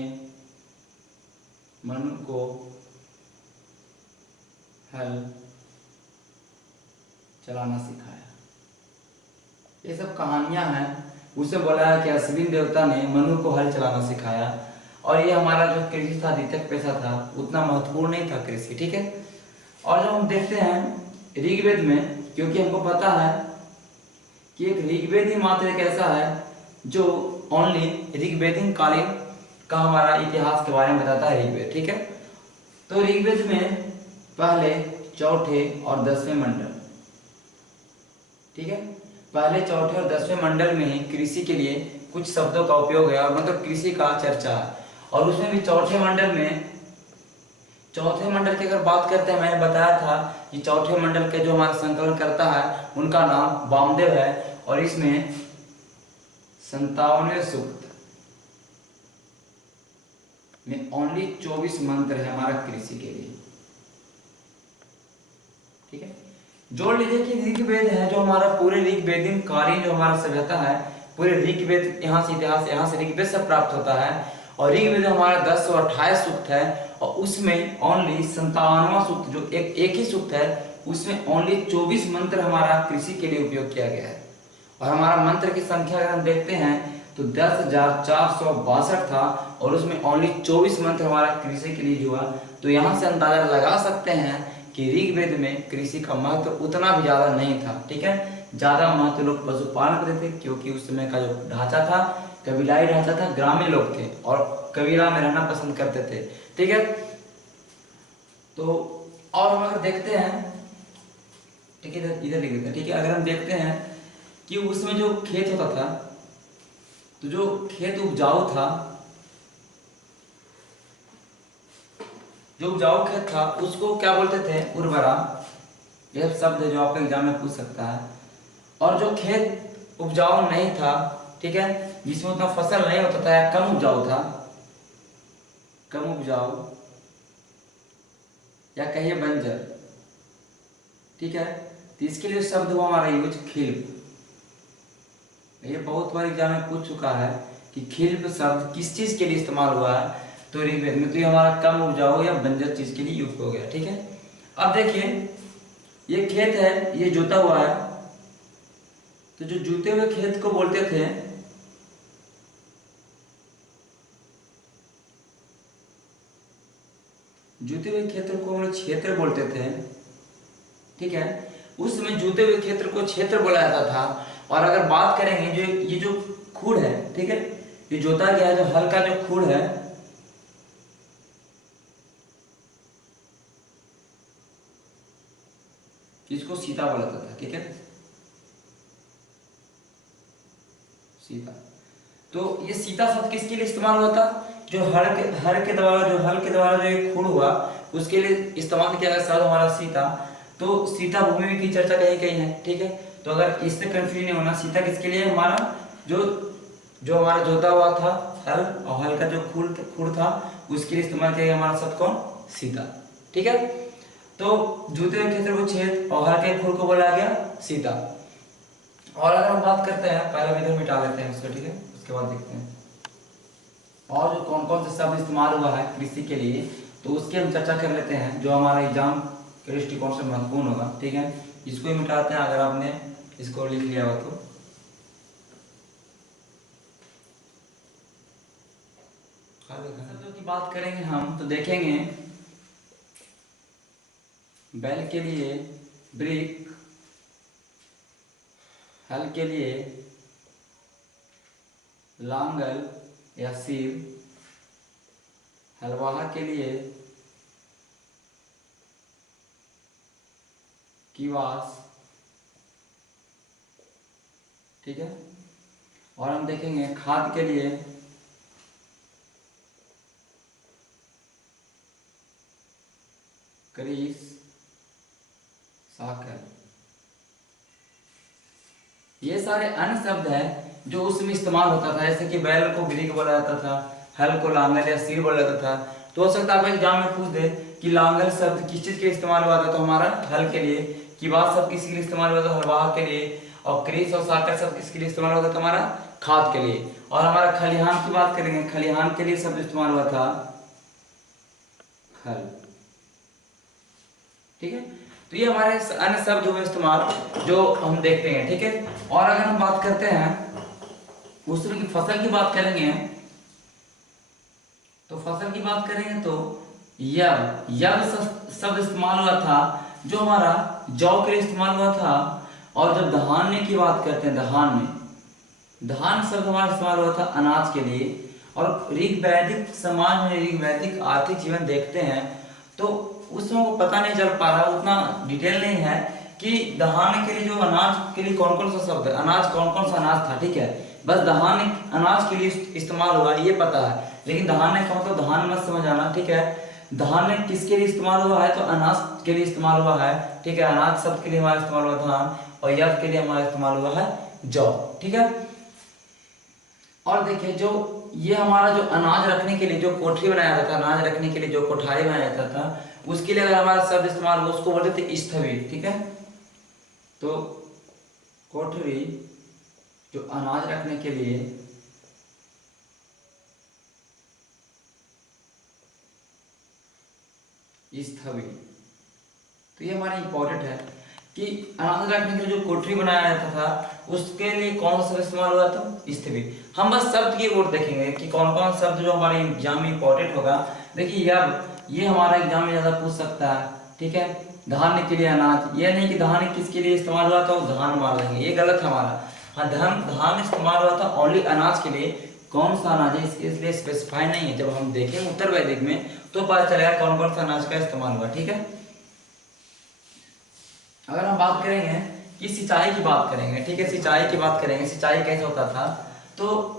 मनु को हल चलाना सिखाया। ये सब कहानियां हैं। उसे बोला है कि अश्विन देवता ने मनु को हल चलाना सिखाया। और ये हमारा जो कृषि था, द्वितीयक पेशा था, उतना महत्वपूर्ण नहीं था कृषि। ठीक है, और जब हम देखते हैं ऋग्वेद में, क्योंकि हमको पता है कि एक ऋग्वेद ही मात्र एक ऐसा है जो ओनली ऋग्वेदिक कालीन का हमारा इतिहास के बारे में बताता है ऋग्वेद। ठीक है, तो ऋग्वेद में पहले चौथे और 10वें मंडल, ठीक है, पहले चौथे और 10वें मंडल में ही कृषि के लिए कुछ शब्दों का उपयोग है, और मतलब कृषि का चर्चा है। और उसमें भी चौथे मंडल की अगर बात करते हैं, मैंने बताया था कि चौथे मंडल के जो हमारा संकलन करता है उनका नाम वामदेव है, और इसमें 57वें सूक्त में ओनली 24 मंत्र है हमारा कृषि के लिए। ठीक है, जोड़ लीजिए कि ऋग्वेद है जो हमारा पूरे ऋग्वेदिक कालीन जो हमारा सभ्यता है, पूरे ऋग्वेद यहाँ से इतिहास, यहाँ से ऋग्वेद से प्राप्त होता है। और ऋग्वेद हमारा 1028 सूक्त है, और उसमें ओनली 57वां सूक्त जो एक ही सूक्त है, उसमें ओनली 24 मंत्र हमारा कृषि के लिए उपयोग किया गया है। और हमारा मंत्र की संख्या अगर हम देखते हैं तो 10,462 था और उसमें ओनली 24 मंथ हमारा कृषि के लिए हुआ। तो यहाँ से अंदाजा लगा सकते हैं कि ऋग्वेद में कृषि का महत्व उतना भी ज़्यादा नहीं था। ठीक है, ज़्यादा महत्व लोग पशुपालन करते थे, क्योंकि उस समय का जो ढांचा था कबीलाई ढांचा था, ग्रामीण लोग थे और कबीला में रहना पसंद करते थे। ठीक है, तो और हम अगर देखते हैं, ठीक है इधर लिख देते हैं। ठीक है, अगर हम देखते हैं कि उसमें जो खेत होता था, तो जो खेत उपजाऊ था, जो उपजाऊ खेत था उसको क्या बोलते थे? उर्वरा। यह शब्द है जो आपका एग्जाम में पूछ सकता है। और जो खेत उपजाऊ नहीं था, ठीक है, जिसमें उतना फसल नहीं होता था या कम उपजाऊ था, कम उपजाऊ या कहिए बंजर, ठीक है, तो इसके लिए शब्द हुआ हमारा यूज खिल्प। ये बहुत बार एग्जाम में पूछ चुका है कि खिल्प शब्द किस चीज के लिए इस्तेमाल हुआ है, तो ऋग्वेद में। तो ये हमारा कम उपजाऊ या बंजर चीज के लिए युक्त हो गया। ठीक है, अब देखिए ये खेत है, ये जोता हुआ है, तो जो जूते हुए खेत को बोलते थे जूते हुए क्षेत्र को हम लोग क्षेत्र बोलते थे। ठीक है, उस समय जूते हुए क्षेत्र को क्षेत्र बोला जाता था। और अगर बात करेंगे जो ये जो खूड़ है, ठीक है, ये जोता गया जो हल का जो खूड़ है, इसको सीता बोला जाता था। ठीक है, सीता। तो ये सीता शब्द किसके लिए इस्तेमाल हुआ था? जो हर के द्वारा जो एक खूण हुआ उसके लिए इस्तेमाल किया गया शब्द हमारा सीता। तो सीता भूमि की चर्चा कहीं कहीं है। ठीक है, तो अगर इससे कंफ्यूज नहीं होना, सीता किसके लिए? हमारा जो जो हमारा जोता हुआ था हल, और हल का जो खूण था उसके लिए इस्तेमाल किया गया हमारा शब्द कौन? सीता। ठीक है, तो जूते हुए क्षेत्र को छेद और हल के खूण को बोला गया सीता। और अगर हम बात करते हैं, पहले इधर मिटा लेते हैं उसको, ठीक है, उसके बाद देखते हैं और जो कौन कौन से शब्द इस्तेमाल हुआ है कृषि के लिए, तो उसकी हम चर्चा कर लेते हैं जो हमारा एग्जाम के दृष्टिकोण से महत्वपूर्ण होगा। ठीक है, इसको ही मिटाते हैं अगर आपने इसको लिख लिया हो तो। शब्दों की बात करेंगे हम तो देखेंगे बैल के लिए ब्रिक, हल के लिए लांगल या सीव, हलवाहा के लिए किवास। ठीक है, और हम देखेंगे खाद के लिए करीस, साकर। ये सारे अन्य शब्द हैं जो उसमें इस्तेमाल होता था, जैसे कि बैल को ब्रिक बोला जाता था, हल को लांगल या सीर बोला जाता था। तो हो सकता है आप एग्जाम में पूछ दे कि लांगल शब्द किस चीज के इस्तेमाल हुआ था, तो हमारा हल के लिए, किवास शब्द किसके लिए इस्तेमाल हुआ था? हलवाहा के लिए। और क्रीस और साकर शब्द किसके लिए इस्तेमाल हुआ था? हमारा खाद के लिए। और हमारा खलिहान की बात करेंगे, खलिहान के लिए शब्द इस्तेमाल हुआ था हल। ठीक है, तो ये हमारे अन्य शब्द हुए इस्तेमाल जो हम देखते हैं। ठीक है, और अगर हम बात करते हैं उसमें की फसल की बात करेंगे, तो फसल की बात करेंगे तो यव शब्द इस्तेमाल हुआ था जो हमारा जौ के लिए इस्तेमाल हुआ था। और जब धान्य की बात करते हैं, धान शब्द हमारा इस्तेमाल हुआ था अनाज के लिए। और ऋग्वैदिक समाज में ऋग्वैदिक आर्थिक जीवन देखते हैं तो उसमें वो पता नहीं चल पा रहा, उतना डिटेल नहीं है कि धान के लिए जो अनाज के लिए कौन कौन सा शब्द, अनाज कौन कौन सा अनाज था। ठीक है, बस धान अनाज के लिए इस्तेमाल हुआ ये पता है, लेकिन धान्य का मतलब धान मत समझ आना। ठीक है, धान्य किसके लिए इस्तेमाल हुआ है? तो अनाज के लिए इस्तेमाल हुआ है। ठीक है, अनाज शब्द के लिए हमारा इस्तेमाल हुआ धान, और यव के लिए हमारा इस्तेमाल हुआ है जौ। ठीक है, और देखिए जो ये हमारा जो अनाज रखने के लिए जो कोठरी बनाया जाता था, अनाज रखने के लिए जो कोठारी बनाया जाता था, उसके लिए अगर हमारा शब्द इस्तेमाल हो उसको बोलते थे स्थविर। ठीक है, तो कोठरी जो अनाज रखने के लिए स्थविर, तो ये हमारा इंपॉर्टेंट है कि अनाज रखने के लिए जो कोठरी बनाया जाता था उसके लिए कौन सा इस्तेमाल हुआ था, स्थिति। हम बस शब्द की ओर देखेंगे कि कौन कौन शब्द जो हमारे एग्जाम में इंपॉर्टेंट होगा। देखिए अब ये हमारा एग्जाम में ज्यादा पूछ सकता है, ठीक है। धान्य के लिए अनाज, ये नहीं कि धान्य किसके लिए इस्तेमाल हुआ था वो धान मार देंगे, ये गलत है हमारा। हाँ धान इस्तेमाल हुआ था ओनली अनाज के लिए। कौन सा अनाज है इसलिए स्पेसिफाई नहीं है। जब हम देखेंगे उत्तर वैदिक में तो पता चलेगा कौन कौन सा अनाज का इस्तेमाल हुआ, ठीक है। अगर हम बात करेंगे कि सिंचाई की बात करेंगे, ठीक है, सिंचाई की बात करेंगे, सिंचाई कैसे होता था। तो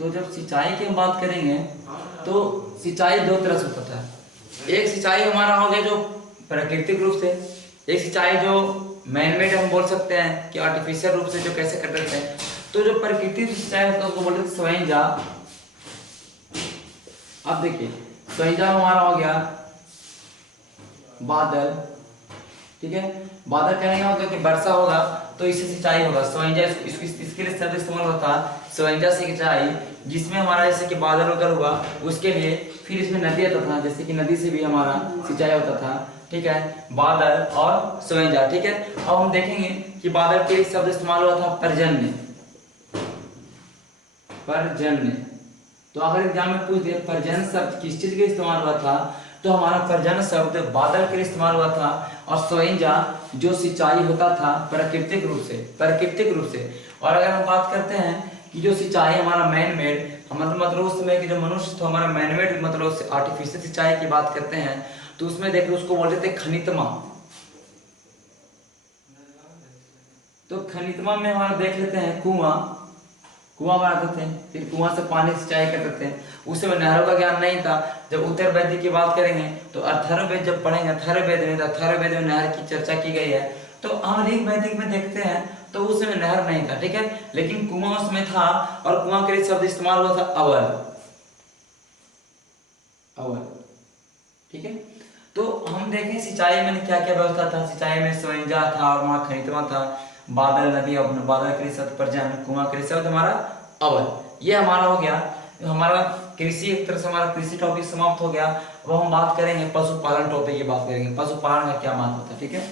जब सिंचाई की हम बात करेंगे तो सिंचाई दो तरह से होता था। एक सिंचाई हमारा हो गया जो प्राकृतिक रूप से, एक सिंचाई जो मैनमेड हम बोल सकते हैं कि आर्टिफिशियल रूप से जो कैसे कर देते हैं। तो जो प्राकृतिक सिंचाई होता है उसको बोलते थे स्वयंजा। अब देखिए स्वयंजा हमारा हो गया बादल, ठीक है। बादल कहने का मतलब कि वर्षा होगा तो इससे सिंचाई होगा। स्वयंजा इसके लिए शब्द इस्तेमाल होता है स्वयंजा सिंचाई, जिसमें हमारा जैसे कि बादल वगैरह हुआ उसके लिए। फिर इसमें नदी आता था, जैसे कि नदी से भी हमारा सिंचाई होता था, ठीक है। बादल और स्वयंजा, ठीक है। अब हम देखेंगे कि बादल के लिए शब्द इस्तेमाल हुआ था पर्जन्य। पर्जन्य तो अगर एग्जाम में पूछ दिया पर्जन्य शब्द किस चीज के लिए इस्तेमाल हुआ था, तो हमारा पर्जन्य शब्द बादल के लिए इस्तेमाल हुआ था। और स्वयंजा जो सिंचाई होता था प्राकृतिक रूप से, प्राकृतिक रूप से। और अगर हम बात करते हैं कि जो सिंचाई हमारा मैन मेड, मतलब उस समय की जो मनुष्य था हमारा मैन मेड, मतलब आर्टिफिशियल सिंचाई की बात करते हैं तो उसमें देखो उसको बोलते थे खनितमा। तो खनितमा में हमारा देख लेते हैं कुआं, कुआं बनाते थे, फिर कुआं से पानी सिंचाई करते थे। उस समय नहरों का ज्ञान नहीं था। जब उत्तर वैदिक की बात करेंगे तो अथर्ववेद जब पढ़ेंगे, अथर्ववेद में, तो अथर्ववेद में नहर की चर्चा की गई है। तो हम ऋग वैदिक में देखते हैं तो उस समय नहर नहीं था, ठीक है, लेकिन कुआं उसमें था। और कुआं के लिए शब्द इस्तेमाल हुआ था अवर, अवर, ठीक है। तो हम देखें सिंचाई में क्या क्या व्यवस्था था। सिंचाई में स्वयंजा था और वहां खनितमा था, बादल नदी, बादल के लिए शब्द पर्जन्य, कुआं के लिए शब्द हमारा अवर। ये हमारा हो गया हमारा कृषि, एक तरह से हमारा कृषि टॉपिक समाप्त हो गया। अब हम बात करेंगे पशुपालन टॉपिक की बात करेंगे, पशुपालन का क्या महत्व था, ठीक है।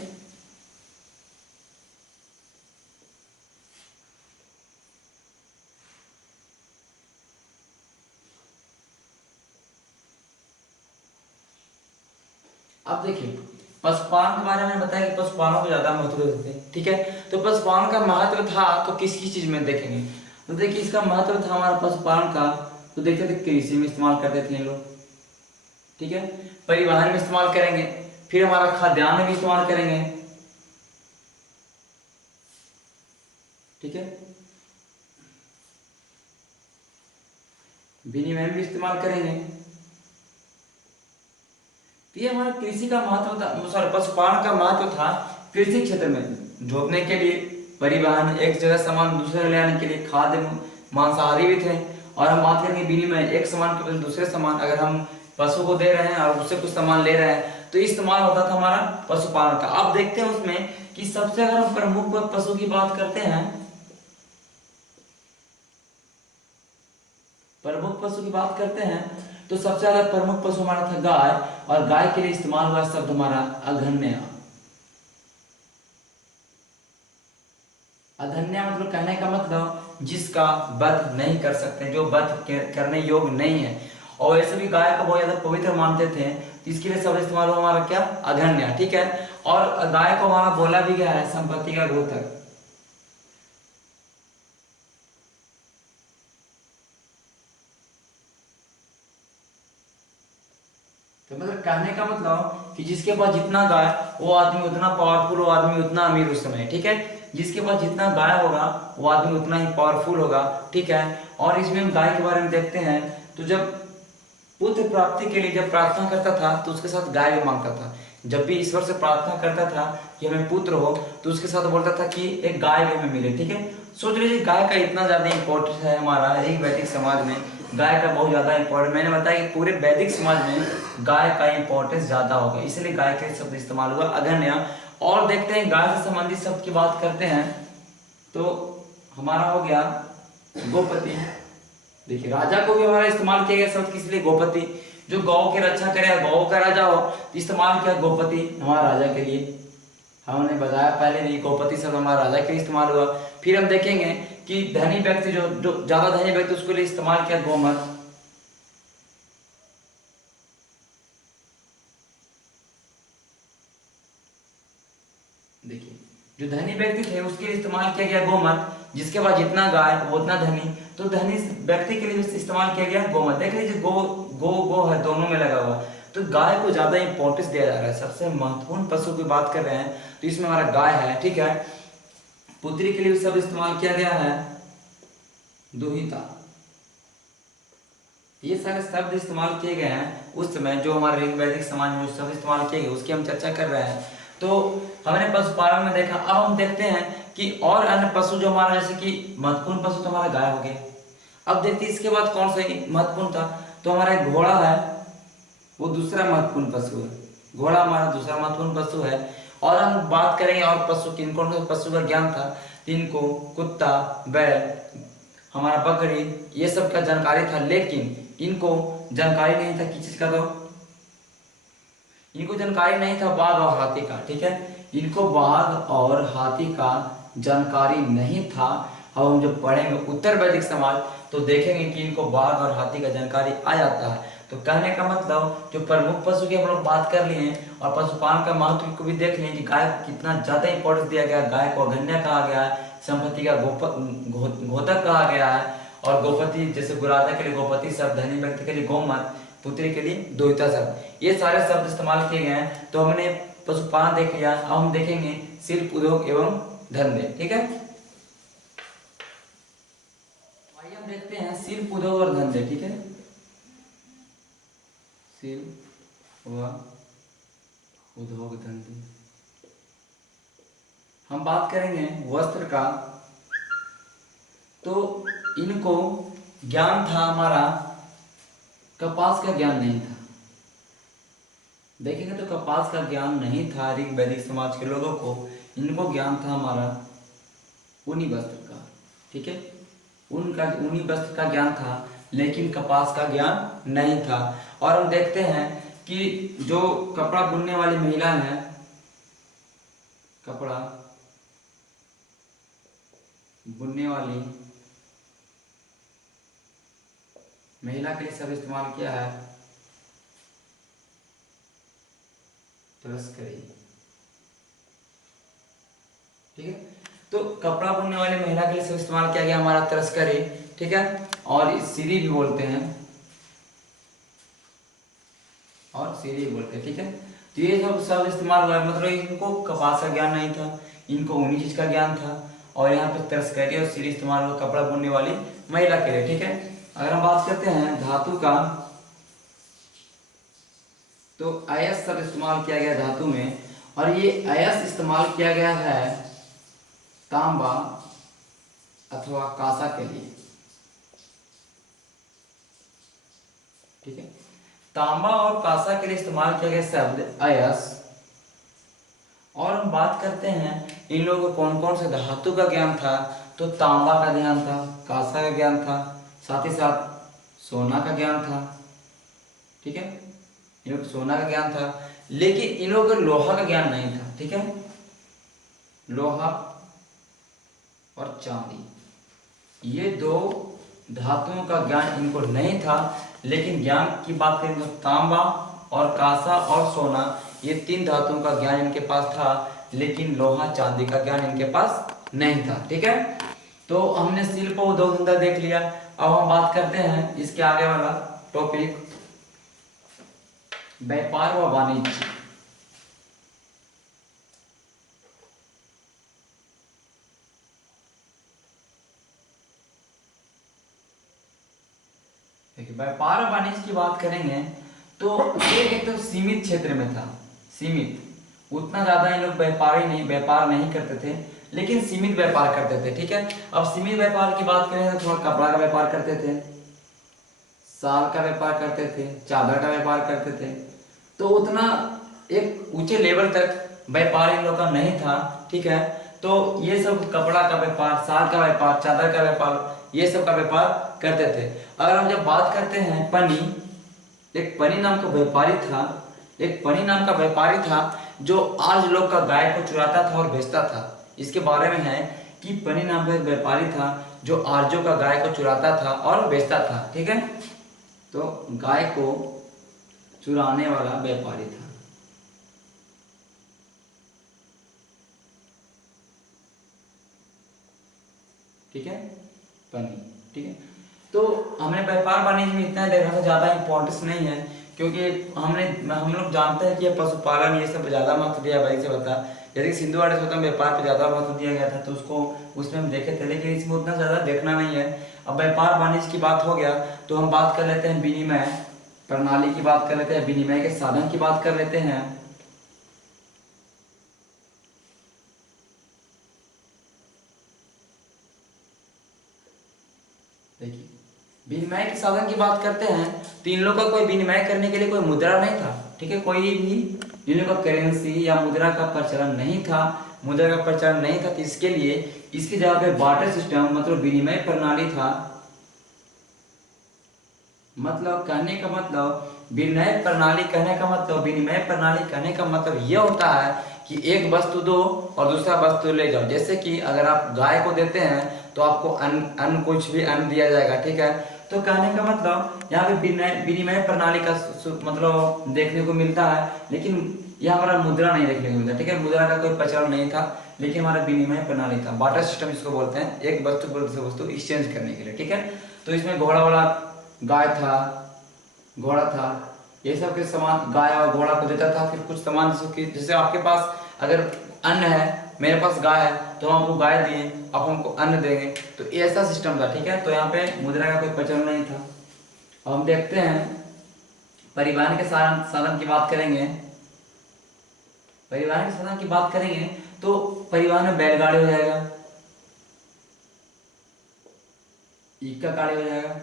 अब देखिए पशुपालन के बारे में बताया कि पशुपालन को ज्यादा महत्व देते हैं, ठीक है। तो पशुपालन का महत्व था तो किस किस चीज में देखेंगे। तो देखिए इसका महत्व था हमारा पशुपालन का, तो देखते थे कृषि में इस्तेमाल करते थे लोग, ठीक है। परिवहन में इस्तेमाल करेंगे, फिर हमारा खाद्यान्न में भी इस्तेमाल करेंगे, ठीक है। विनिमय में भी इस्तेमाल करेंगे। तो ये हमारा कृषि का महत्व था, सॉरी पशुपालन का महत्व था कृषि क्षेत्र में। ढोने के लिए, परिवहन, एक जगह सामान दूसरे ले आने के लिए, खाद्य, मांसाहारी भी थे। और हम बात करेंगे विनिमय, एक सामान के बदले दूसरे सामान, अगर हम पशु को दे रहे हैं और उससे कुछ सामान ले रहे हैं तो इस्तेमाल होता था हमारा पशुपालन का। अब देखते हैं उसमें कि सबसे अगर हम प्रमुख पशु की बात करते हैं, प्रमुख पशु की बात करते हैं तो सबसे ज्यादा प्रमुख पशु हमारा था गाय। और गाय के लिए इस्तेमाल हुआ शब्द हमारा अघन्य। अधन्य मतलब कहने का मतलब जिसका वध नहीं कर सकते, जो वध करने योग्य नहीं है। और वैसे भी गाय को बहुत ज्यादा पवित्र मानते थे, इसके लिए शब्द इस्तेमाल हुआ हमारा क्या, अघन्य, ठीक है। और गाय को हमारा बोला भी गया है संपत्ति का घोतक। तो मतलब कहने का मतलब कि जिसके पास जितना गाय वो आदमी उतना पावरफुल, वो आदमी उतना अमीर उस समय, ठीक है। जिसके पास जितना गाय होगा वो आदमी उतना ही पावरफुल होगा, ठीक है। और इसमें हम गाय के बारे में देखते हैं तो जब पुत्र प्राप्ति के लिए जब प्रार्थना करता था तो उसके साथ गाय भी मांगता था। जब भी ईश्वर से प्रार्थना करता था कि हमें पुत्र हो तो उसके साथ बोलता था कि एक गाय भी हमें मिले, ठीक है। सोच लीजिए गाय का इतना ज्यादा इंपॉर्टेंस है हमारा ऋग वैदिक समाज में, गाय का बहुत ज्यादा इंपॉर्टेंट। मैंने बताया कि पूरे वैदिक समाज में गाय का इंपॉर्टेंस ज्यादा होगा, इसलिए गाय के शब्द इस्तेमाल हुआ अघन्य। और देखते हैं गाय से संबंधित शब्द की बात करते हैं तो हमारा हो गया गोपति। देखिए राजा को भी हमारा इस्तेमाल किया गया शब्द किस लिए, गोपति। जो गौ की रक्षा करे, गौ का राजा हो तो इस्तेमाल किया गोपति हमारा राजा के लिए। हमने बताया पहले भी गोपति शब्द हमारा राजा के लिए इस्तेमाल हुआ। फिर हम देखेंगे कि धनी व्यक्ति जो ज्यादा धनी व्यक्ति उसके लिए इस्तेमाल किया गोमत। देखिए जो धनी व्यक्ति थे उसके लिए इस्तेमाल किया गया गोमत, जिसके पास जितना गाय वो उतना धनी, तो धनी व्यक्ति के लिए इस्तेमाल किया गया गोमत। देख लीजिए गो गो गो है दोनों में लगा हुआ, तो गाय को ज्यादा इंपॉर्टेंस दिया जा रहा है, सबसे महत्वपूर्ण पशु की बात कर रहे हैं तो इसमें हमारा गाय है। ठीक है, पुत्री के लिए शब्द इस्तेमाल किया गया है दुहिता। ये सारे शब्द इस्तेमाल किए गए हैं उस समय जो हमारे वैदिक समाज में जो शब्द इस्तेमाल किए गए उसकी हम चर्चा कर रहे हैं। तो हमने पशुपालन में देखा, अब हम देखते हैं कि और अन्य पशु जो हमारा, जैसे कि महत्वपूर्ण पशु तो हमारा गाय हो गया। अब देखते हैं इसके बाद कौन सा महत्वपूर्ण था, तो हमारा एक घोड़ा है, वो दूसरा महत्वपूर्ण पशु है। घोड़ा हमारा दूसरा महत्वपूर्ण पशु है। और हम बात करेंगे और पशु किन कौन से पशु का ज्ञान था, इनको कुत्ता, बैल, हमारा बकरी, ये सब का जानकारी था, लेकिन इनको जानकारी नहीं था किस चीज का, तो इनको जानकारी नहीं था बाघ और हाथी का। ठीक है, इनको बाघ और हाथी का जानकारी नहीं था। अब हम जब पढ़ेंगे उत्तर वैदिक समाज तो देखेंगे कि इनको बाघ और हाथी का जानकारी आ जाता है। तो कहने का मतलब जो प्रमुख पशु की हम लोग बात कर लिए हैं और पशुपालन का महत्व को भी देख लिए कि गाय को कितना ज्यादा इंपॉर्टेंस दिया गया, गाय को अगन्या कहा गया है, संपत्ति का घोतक कहा गया है, और गोपति जैसे गुराजा के लिए गोपति शब्द, धनी व्यक्ति के लिए गोमत, पुत्री के लिए दुहिता शब्द, ये सारे शब्द इस्तेमाल किए गए हैं। तो हमने पशुपालन देख लिया, अब हम देखेंगे शिल्प उद्योग एवं धंधे। ठीक है, आइए हम देखते हैं शिल्प उद्योग और धंधे। ठीक है, शिल्प व उद्योग धंधे, हम बात करेंगे वस्त्र का, तो इनको ज्ञान था हमारा, कपास का ज्ञान नहीं था। देखेंगे तो कपास का ज्ञान नहीं था ऋग वैदिक समाज के लोगों को, इनको ज्ञान था हमारा ऊनी वस्त्र का। ठीक है, उनका ऊनी वस्त्र का ज्ञान था लेकिन कपास का ज्ञान नहीं था। और हम देखते हैं कि जो कपड़ा बुनने वाली महिला है, कपड़ा बुनने वाली महिला के लिए सब इस्तेमाल किया है तस्करी। ठीक है, तो कपड़ा बुनने वाली महिला के लिए सब इस्तेमाल किया गया हमारा तस्करी। ठीक है, और सीरी भी बोलते हैं, और सीरी बोलते हैं। ठीक है, तो ये सब शब्द इस्तेमाल हुआ, मतलब इनको कपास का ज्ञान नहीं था, इनको उन्हीं चीज का ज्ञान था, और यहाँ पे तस्करी और सीरी इस्तेमाल हुआ कपड़ा बुनने वाली महिला के लिए। ठीक है, अगर हम बात करते हैं धातु का, तो अयस शब्द इस्तेमाल किया गया धातु में, और ये अयस इस्तेमाल किया गया है तांबा अथवा कांसा के लिए। ठीक है, तांबा और कांसा के लिए इस्तेमाल किया गया शब्द अयस। और हम बात करते हैं इन लोगों को कौन कौन से धातु का ज्ञान था, तो तांबा का ज्ञान था, कांसा का ज्ञान था, साथ ही साथ सोना का ज्ञान था। ठीक है, इन लोग सोना का ज्ञान था, लेकिन इन लोगों को लोहा का ज्ञान नहीं था। ठीक है, लोहा और चांदी, ये दो धातुओं का ज्ञान इनको नहीं था। लेकिन ज्ञान की बात करें तो तांबा और कांसा और सोना, ये तीन धातुओं का ज्ञान इनके पास था, लेकिन लोहा चांदी का ज्ञान इनके पास नहीं था। ठीक है, तो हमने शिल्प और उद्योग धंधा देख लिया। अब हम बात करते हैं इसके आगे वाला टॉपिक, व्यापार व वाणिज्य। देखिए व्यापार और वाणिज्य की बात करेंगे तो ये एक तो सीमित क्षेत्र में था, सीमित, उतना ज्यादा इन लोग व्यापार नहीं करते थे, लेकिन सीमित व्यापार करते थे। ठीक है, अब सीमित व्यापार की बात करें तो थोड़ा कपड़ा का व्यापार करते थे, साल का व्यापार करते थे, चादर का व्यापार करते थे, तो उतना एक ऊंचे लेवल तक व्यापार इन लोग का नहीं था। ठीक है, तो ये सब कपड़ा का व्यापार, साल का व्यापार, चादर का व्यापार, ये सब का व्यापार करते थे। अगर हम जब बात करते हैं पनी, एक पनी नाम का व्यापारी था, एक पनी नाम का व्यापारी था, जो आज लोग का गाय को चुराता था और बेचता था। इसके बारे में है कि पनी नाम का एक व्यापारी था जो आर्यों का गाय को चुराता था और बेचता था। ठीक है, तो गाय को चुराने वाला व्यापारी था। ठीक है, पनी। ठीक है, तो हमने व्यापार वाणिज्य में इतना देखा था, ज़्यादा इंपॉर्टेंस नहीं है, क्योंकि हम लोग जानते हैं कि पशुपालन ये सब ज़्यादा महत्व दिया भाई से बता। जैसे कि सिंधु घाटी सभ्यता में व्यापार पे ज़्यादा महत्व दिया गया था, तो उसको उसमें हम देखे थे, लेकिन इसमें उतना ज़्यादा देखना नहीं है। अब व्यापार वाणिज्य की बात हो गया तो हम बात कर लेते हैं विनिमय प्रणाली की बात कर लेते हैं, विनिमय के साधन की बात कर लेते हैं। देखिए, विनिमय के साधन की बात करते हैं तो इन लोगों का कोई विनिमय करने के लिए कोई मुद्रा नहीं था। ठीक है, कोई भी इन लोगों का करेंसी या मुद्रा का प्रचलन नहीं था, मुद्रा का प्रचलन नहीं था, तो इसके लिए इसकी जगह पे बार्टर सिस्टम मतलब विनिमय प्रणाली था। मतलब कहने का मतलब विनिमय प्रणाली कहने का मतलब विनिमय प्रणाली कहने का मतलब यह होता है कि एक वस्तु दो और दूसरा वस्तु ले जाओ। जैसे कि अगर आप गाय को देते हैं तो आपको अन्न कुछ भी अन्न दिया जाएगा। ठीक है, तो कहने का मतलब यहाँ पे विनिमय प्रणाली का मतलब देखने को मिलता है, लेकिन यह हमारा मुद्रा नहीं देखने को मिलता। ठीक है, मुद्रा का कोई प्रचलन नहीं था, लेकिन हमारा विनिमय प्रणाली था। बार्टर सिस्टम इसको बोलते हैं, एक वस्तु को दूसरी वस्तु एक्सचेंज करने के लिए। ठीक है, तो इसमें घोड़ा वाला गाय था, घोड़ा था, ये सब के सामान गाय और घोड़ा को देता था। फिर कुछ सामान जैसे आपके पास अगर अन्न है, मेरे पास गाय है, तो हम आपको गाय दिए, आप हमको अन्न देंगे, तो ऐसा सिस्टम था। ठीक है, तो यहाँ पे मुद्रा का कोई प्रचलन नहीं था। अब हम देखते हैं परिवहन के साधन की बात करेंगे। परिवहन के साधन की बात करेंगे तो परिवहन में बैलगाड़ी हो जाएगा, इक्का गाड़ी हो जाएगा।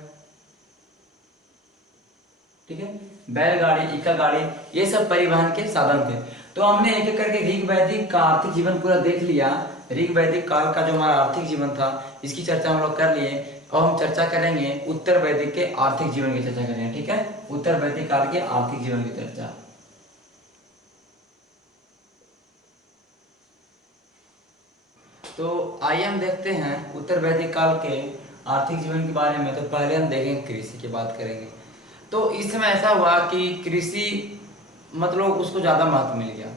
ठीक है, बैलगाड़ी, इक्का गाड़ी, ये सब परिवहन के साधन थे। तो हमने एक एक करके ऋग वैदिक का आर्थिक जीवन पूरा देख लिया। ऋग वैदिक काल का जो हमारा आर्थिक जीवन था, इसकी चर्चा हम लोग कर लिए। और हम चर्चा करेंगे उत्तर वैदिक के आर्थिक जीवन की चर्चा करेंगे। ठीक है, उत्तर वैदिक काल के आर्थिक जीवन की चर्चा। तो आइए हम देखते हैं उत्तर वैदिक काल के आर्थिक जीवन के बारे में। तो पहले हम देखेंगे कृषि की बात करेंगे। तो इस समय ऐसा हुआ कि कृषि मतलब उसको ज़्यादा महत्व मिल गया,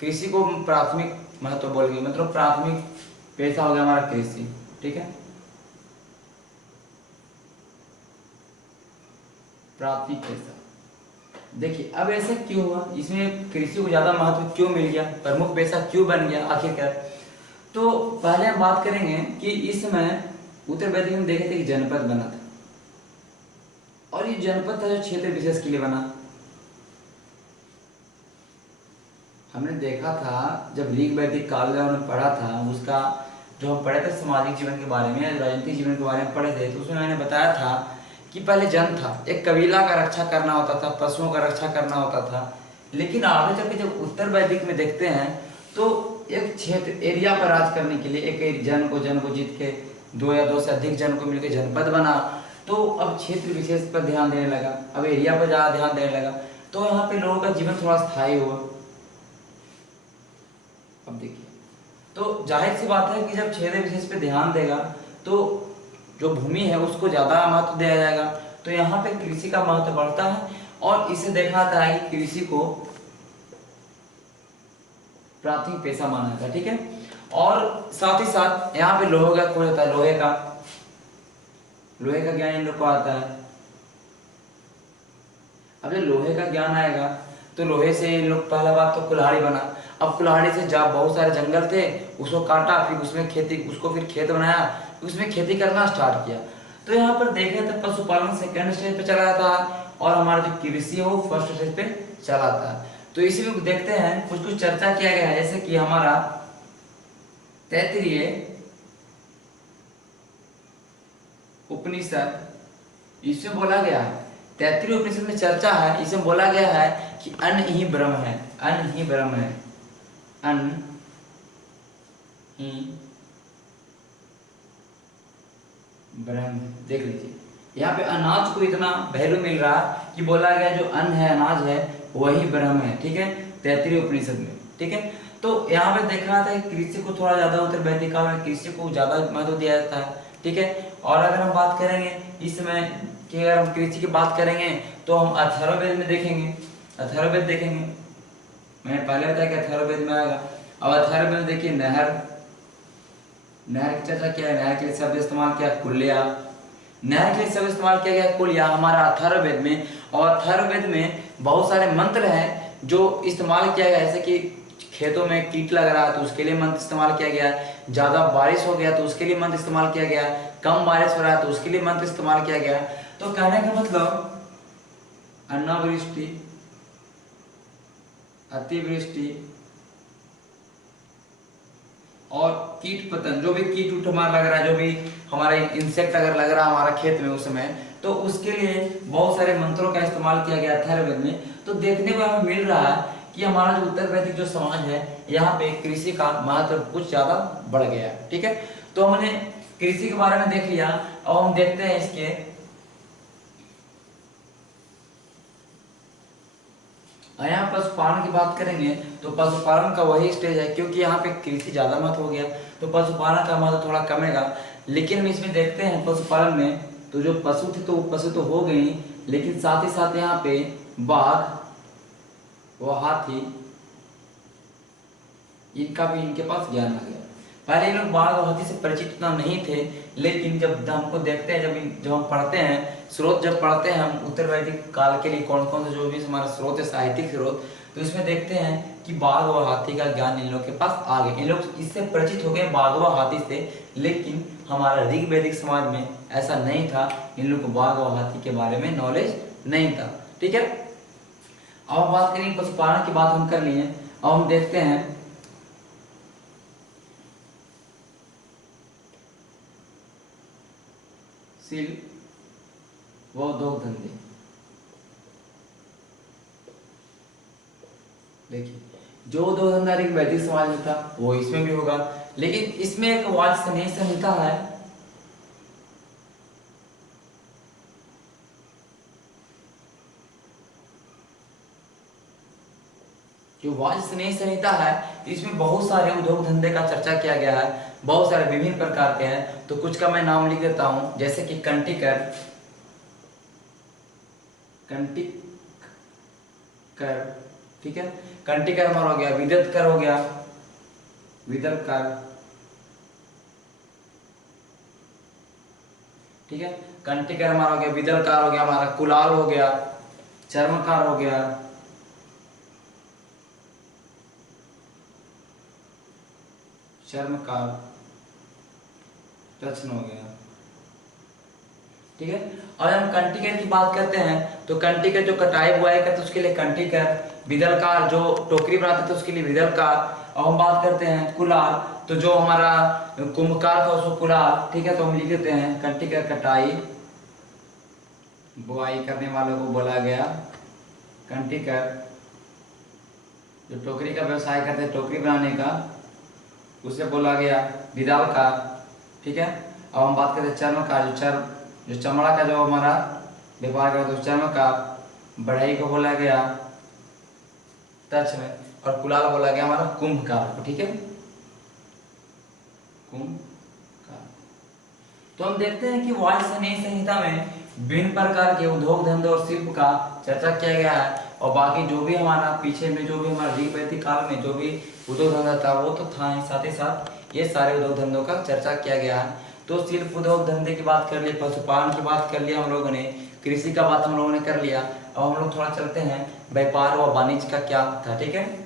कृषि को प्राथमिक महत्व बोल गए, मतलब प्राथमिक पेशा हो गया हमारा कृषि। ठीक है, प्राथमिक पेशा। देखिए अब ऐसे क्यों हुआ, इसमें कृषि को ज़्यादा महत्व क्यों मिल गया, प्रमुख पेशा क्यों बन गया आखिरकार। तो पहले हम बात करेंगे कि इस समय उत्तर वैदिक में देखे थे कि जनपद बना था, और ये जनपद था जो क्षेत्र विशेष के लिए बना। हमने देखा था जब ऋग वैदिक काल में हमने पढ़ा था, उसका जो हम पढ़े थे सामाजिक जीवन के बारे में, राजनीतिक जीवन के बारे में पढ़े थे, तो उसमें मैंने बताया था कि पहले जन था, एक कबीला का रक्षा करना होता था, पशुओं का रक्षा करना होता था। लेकिन आगे चल के जब उत्तर वैदिक में देखते हैं तो एक क्षेत्र एरिया पर राज करने के लिए एक जन को जीत के दो या दो से अधिक जन को मिलकर जनपद बना। तो अब क्षेत्र विशेष पर ध्यान देने लगा, अब एरिया पर ज़्यादा ध्यान देने लगा, तो यहाँ पे लोगों का जीवन थोड़ा स्थायी हुआ। अब देखिए, तो जाहिर सी बात है कि जब क्षेत्र विशेष पे ध्यान देगा तो जो भूमि है उसको ज़्यादा महत्व दिया जाएगा, तो यहाँ पे कृषि का महत्व बढ़ता है। और इसे देखा जाता है कि कृषि को प्राथमिक पेशा माना जाता है। ठीक है, और साथ ही साथ यहाँ पे लोहे का खोज होता है, लोहे का ज्ञान इन लोग को आता है। अब जब लोहे का ज्ञान आएगा तो लोहे से इन लोग पहला बात तो कुल्हाड़ी बना। अब कुल्हाड़ी से जब बहुत सारे जंगल थे उसको काटा, फिर उसमें खेती, उसको फिर खेत बनाया, उसमें खेती करना स्टार्ट किया। तो यहाँ पर देखें तो पशुपालन सेकंड स्टेज पे चला जाता है और हमारा जो कृषि है वो फर्स्ट स्टेज पे चला आता है। तो इसी में देखते हैं कुछ कुछ चर्चा किया गया है, जैसे कि हमारा तैत्तिरीय उपनिषद, इसमें बोला गया है, तैत्तिरीय उपनिषद में चर्चा है, इसमें बोला गया है कि अन्न ही ब्रह्म है, अन्न ही ब्रह्म है, अन्न ही ब्रह्म। देख लीजिए यहाँ पे अनाज को इतना वैल्यू मिल रहा है कि बोला गया जो अन्न है, अनाज है, वही ब्रह्म है। ठीक है, तैत्तिरीय उपनिषद में। ठीक है। तो यहाँ पे देख रहा था कि कृषि को थोड़ा ज्यादा उत्तर वैदिक काल में कृषि को ज्यादा महत्व दिया जाता है, ठीक है। और अगर हम बात करेंगे इस समय कि अगर हम कृषि की बात करेंगे तो हम अथर्ववेद में देखेंगे, अथर्ववेद देखेंगे। मैंने पहले बताया कि अथर्ववेद में आएगा। अब अथर्ववेद में देखिए नहर, नहर की चर्चा क्या है, नहर के लिए शब्द इस्तेमाल किया कुल्या, नहर के लिए शब्द इस्तेमाल किया गया कुल्या हमारा अथर्ववेद में। और अथर्ववेद में बहुत सारे मंत्र हैं जो इस्तेमाल किया गया, जैसे कि खेतों में कीट लग रहा है तो उसके लिए मंत्र इस्तेमाल किया गया, ज्यादा बारिश हो गया तो उसके लिए मंत्र इस्तेमाल किया गया, कम बारिश हो रहा है तो उसके लिए मंत्र इस्तेमाल किया गया। तो कहने का मतलब अनावृष्टि, अतिवृष्टि और कीट पतंग, जो भी कीट उट हमारा लग रहा है, जो भी हमारा इंसेक्ट अगर लग रहा है हमारा खेत में उस समय, तो उसके लिए बहुत सारे मंत्रों का इस्तेमाल किया गया अथर्ववेद में। तो देखने को हमें मिल रहा है कि हमारा जो उत्तर वैदिक जो समाज है यहाँ पे कृषि का महत्व कुछ ज्यादा बढ़ गया है, ठीक है। तो हमने कृषि के बारे में देख लिया। अब हम देखते हैं इसके यहाँ पशुपालन की बात करेंगे तो पशुपालन का वही स्टेज है, क्योंकि यहाँ पे कृषि ज्यादा महत्व हो गया तो पशुपालन का महत्व थोड़ा कमेगा। लेकिन इसमें देखते हैं पशुपालन में तो जो पशु थे तो पशु तो हो गई, लेकिन साथ ही साथ यहाँ पे बाघ व हाथी, इनका भी इनके पास ज्ञान आ गया। पहले ये लोग बाघ और हाथी से परिचित उतना नहीं थे, लेकिन जब हमको देखते हैं, जब हम पढ़ते हैं स्रोत, जब पढ़ते हैं हम उत्तर वैदिक काल के लिए कौन कौन से जो भी हमारा स्रोत है साहित्यिक स्रोत, तो इसमें देखते हैं कि बाघ और हाथी का ज्ञान इन लोग के पास आ गया, इन लोग इससे परिचित हो गए बाघ व हाथी से। लेकिन हमारा ऋग वैदिक समाज में ऐसा नहीं था, इन लोग को बाघ और हाथी के बारे में नॉलेज नहीं था, ठीक है। अब हम बात करेंगे पशुपालन की बात हम कर लिए। अब हम देखते हैं शिल्प व उद्योग धंधे। देखिए जो उद्योग धंधा एक वैदिक समाज में था वो इसमें भी होगा, लेकिन इसमें एक वाजस्नेय संहिता है। जो वाजस्नेय संहिता है इसमें बहुत सारे उद्योग धंधे का चर्चा किया गया है, बहुत सारे विभिन्न प्रकार के हैं। तो कुछ का मैं नाम लिख देता हूं, जैसे कि कंटिकर, कंटिकर, ठीक है। कंटिकर हमारा हो गया, विदतकर हो गया, विदर्भकार, ठीक है। कंटिकर हमारा हो गया, विदर्भकार हो गया, हमारा कुलाल हो गया, चर्मकार हो गया, चर्मकार, टचन हो गया, ठीक है। और हम कंटिकर की बात करते हैं तो कंटिकर जो कटाई बुआई करते उसके लिए कंटिकर, विदलकार जो टोकरी बनाते थे उसके लिए विदलकार। और हम बात करते हैं कुलाल, तो जो हमारा कुंभकार था उसको कुलाल, ठीक है। तो हम लिख देते हैं कंटिकर कटाई बुआई करने वालों को बोला गया कंटिकर, जो टोकरी का व्यवसाय करते हैं टोकरी बनाने का उसे बोला गया विदालकार, ठीक है। अब हम बात करते हैं चर्मकार, जो चमड़ा का जो हमारा व्यापार करते तो चर्मकार, बढ़ई को बोला गया तक्ष में, और कुलाल बोला गया हमारा कुंभकार, ठीक है, कुंभकार। तो हम देखते हैं कि वाजस्नेय संहिता में विभिन्न प्रकार के उद्योग धंधे और शिल्प का चर्चा किया गया है। और बाकी जो भी हमारा पीछे में जो भी हमारा ऋग वैदिक काल में जो भी उद्योग धंधा था वो तो था ही, साथ ही साथ ये सारे उद्योग धंधों का चर्चा किया गया है। तो सिर्फ उद्योग धंधे की बात कर ली, पशुपालन की बात कर लिया हम लोगों ने, कृषि का बात हम लोगों ने कर लिया। अब हम लोग थोड़ा चलते हैं व्यापार व वाणिज्य का क्या था, ठीक है।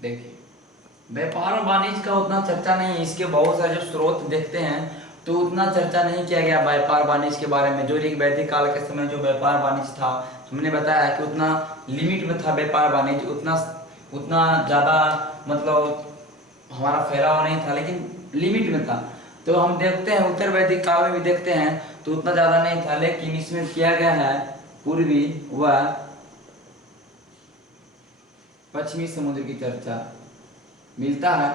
देखिए व्यापार और वाणिज्य का उतना चर्चा नहीं है, इसके बहुत सारे जो स्रोत देखते हैं तो उतना चर्चा नहीं किया गया व्यापार वाणिज्य के बारे में। जो ऋग वैदिक काल के समय जो व्यापार वाणिज्य था हमने बताया कि उतना लिमिट में था व्यापार वाणिज्य, उतना उतना ज्यादा मतलब हमारा फैलाव नहीं था, लेकिन लिमिट में था। तो हम देखते हैं उत्तर वैदिक काल में भी देखते हैं तो उतना ज्यादा नहीं था, लेकिन इसमें किया गया है पूर्वी व पश्चिमी समुद्र की चर्चा मिलता है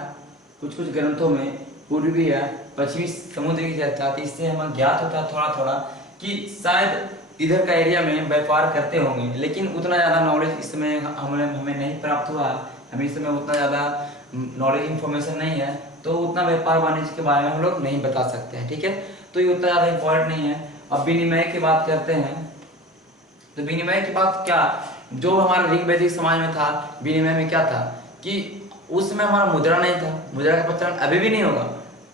कुछ कुछ ग्रंथों में पूर्वी या पश्चिमी समुद्र की चर्चा थी। इससे हमें ज्ञात होता है थोड़ा थोड़ा कि शायद इधर का एरिया में व्यापार करते होंगे, लेकिन उतना ज़्यादा नॉलेज इस समय हमें नहीं प्राप्त हुआ। हमें इस समय उतना ज़्यादा नॉलेज इन्फॉर्मेशन नहीं है, तो उतना व्यापार वाणिज्य के बारे में हम लोग नहीं बता सकते हैं, ठीक है। तो ये उतना ज़्यादा इम्पोर्टेंट नहीं है। अब विनिमय की बात करते हैं, तो विनिमय की बात क्या, जो हमारा ऋग वैदिक समाज में था, विनिमय में क्या था कि उस समय हमारा मुद्रा नहीं था, मुद्रा का प्रचलन अभी भी नहीं होगा।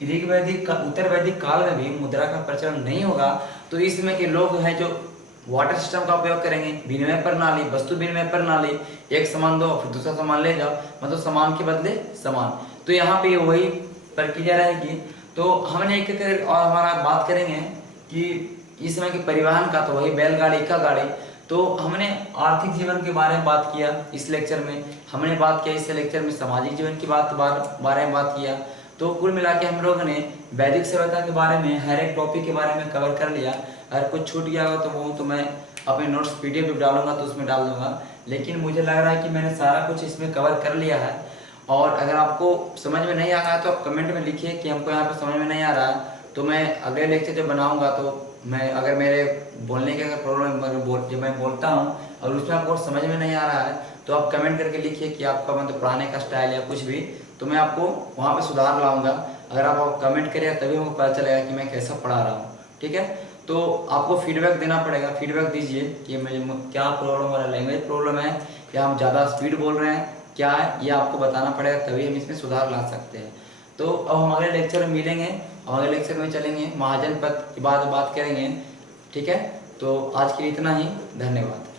ऋग वैदिक उत्तर वैदिक काल में भी मुद्रा का प्रचलन नहीं होगा। तो इस समय के लोग हैं जो वाटर सिस्टम का उपयोग करेंगे, विनिमय प्रणाली, वस्तु विनिमय प्रणाली, एक सामान दो फिर दूसरा सामान ले जाओ, मतलब सामान के बदले सामान। तो यहाँ पे वही प्रक्रिया रहेगी। तो हमने एक एक और हमारा बात करेंगे कि इस समय के परिवहन का, तो वही बैलगाड़ी का गाड़ी। तो हमने आर्थिक जीवन के बारे में बात किया इस लेक्चर में, हमने बात किया इस लेक्चर में सामाजिक जीवन की बारे में बात किया। तो कुल मिला के हम लोगों ने वैदिक सभ्यता के बारे में हर एक टॉपिक के बारे में कवर कर लिया। अगर कुछ छूट गया हो तो वो तो मैं अपने नोट्स पीडीएफ में डालूंगा तो उसमें डाल दूंगा, लेकिन मुझे लग रहा है कि मैंने सारा कुछ इसमें कवर कर लिया है। और अगर आपको समझ में नहीं आ रहा है तो आप कमेंट में लिखिए कि हमको यहाँ पे समझ में नहीं आ रहा है, तो मैं अगले लेक्चर जब बनाऊंगा तो मैं, अगर मेरे बोलने के अगर प्रॉब्लम, जब मैं बोलता हूँ और उसमें आपको समझ में नहीं आ रहा है तो आप कमेंट करके लिखिए कि आपका मतलब पढ़ाने का स्टाइल या कुछ भी, तो मैं आपको वहाँ पे सुधार लाऊंगा। अगर आप कमेंट करिएगा तभी हमको पता चलेगा कि मैं कैसा पढ़ा रहा हूँ, ठीक है। तो आपको फीडबैक देना पड़ेगा, फीडबैक दीजिए कि मुझे क्या प्रॉब्लम हो रहा है, लैंग्वेज प्रॉब्लम है या हम ज़्यादा स्पीड बोल रहे हैं, क्या है ये आपको बताना पड़ेगा, तभी हम इसमें सुधार ला सकते हैं। तो अब हम अगले लेक्चर में मिलेंगे, अगले लेक्चर में चलेंगे महाजन पद की बात करेंगे, ठीक है। तो आज के लिए इतना ही, धन्यवाद।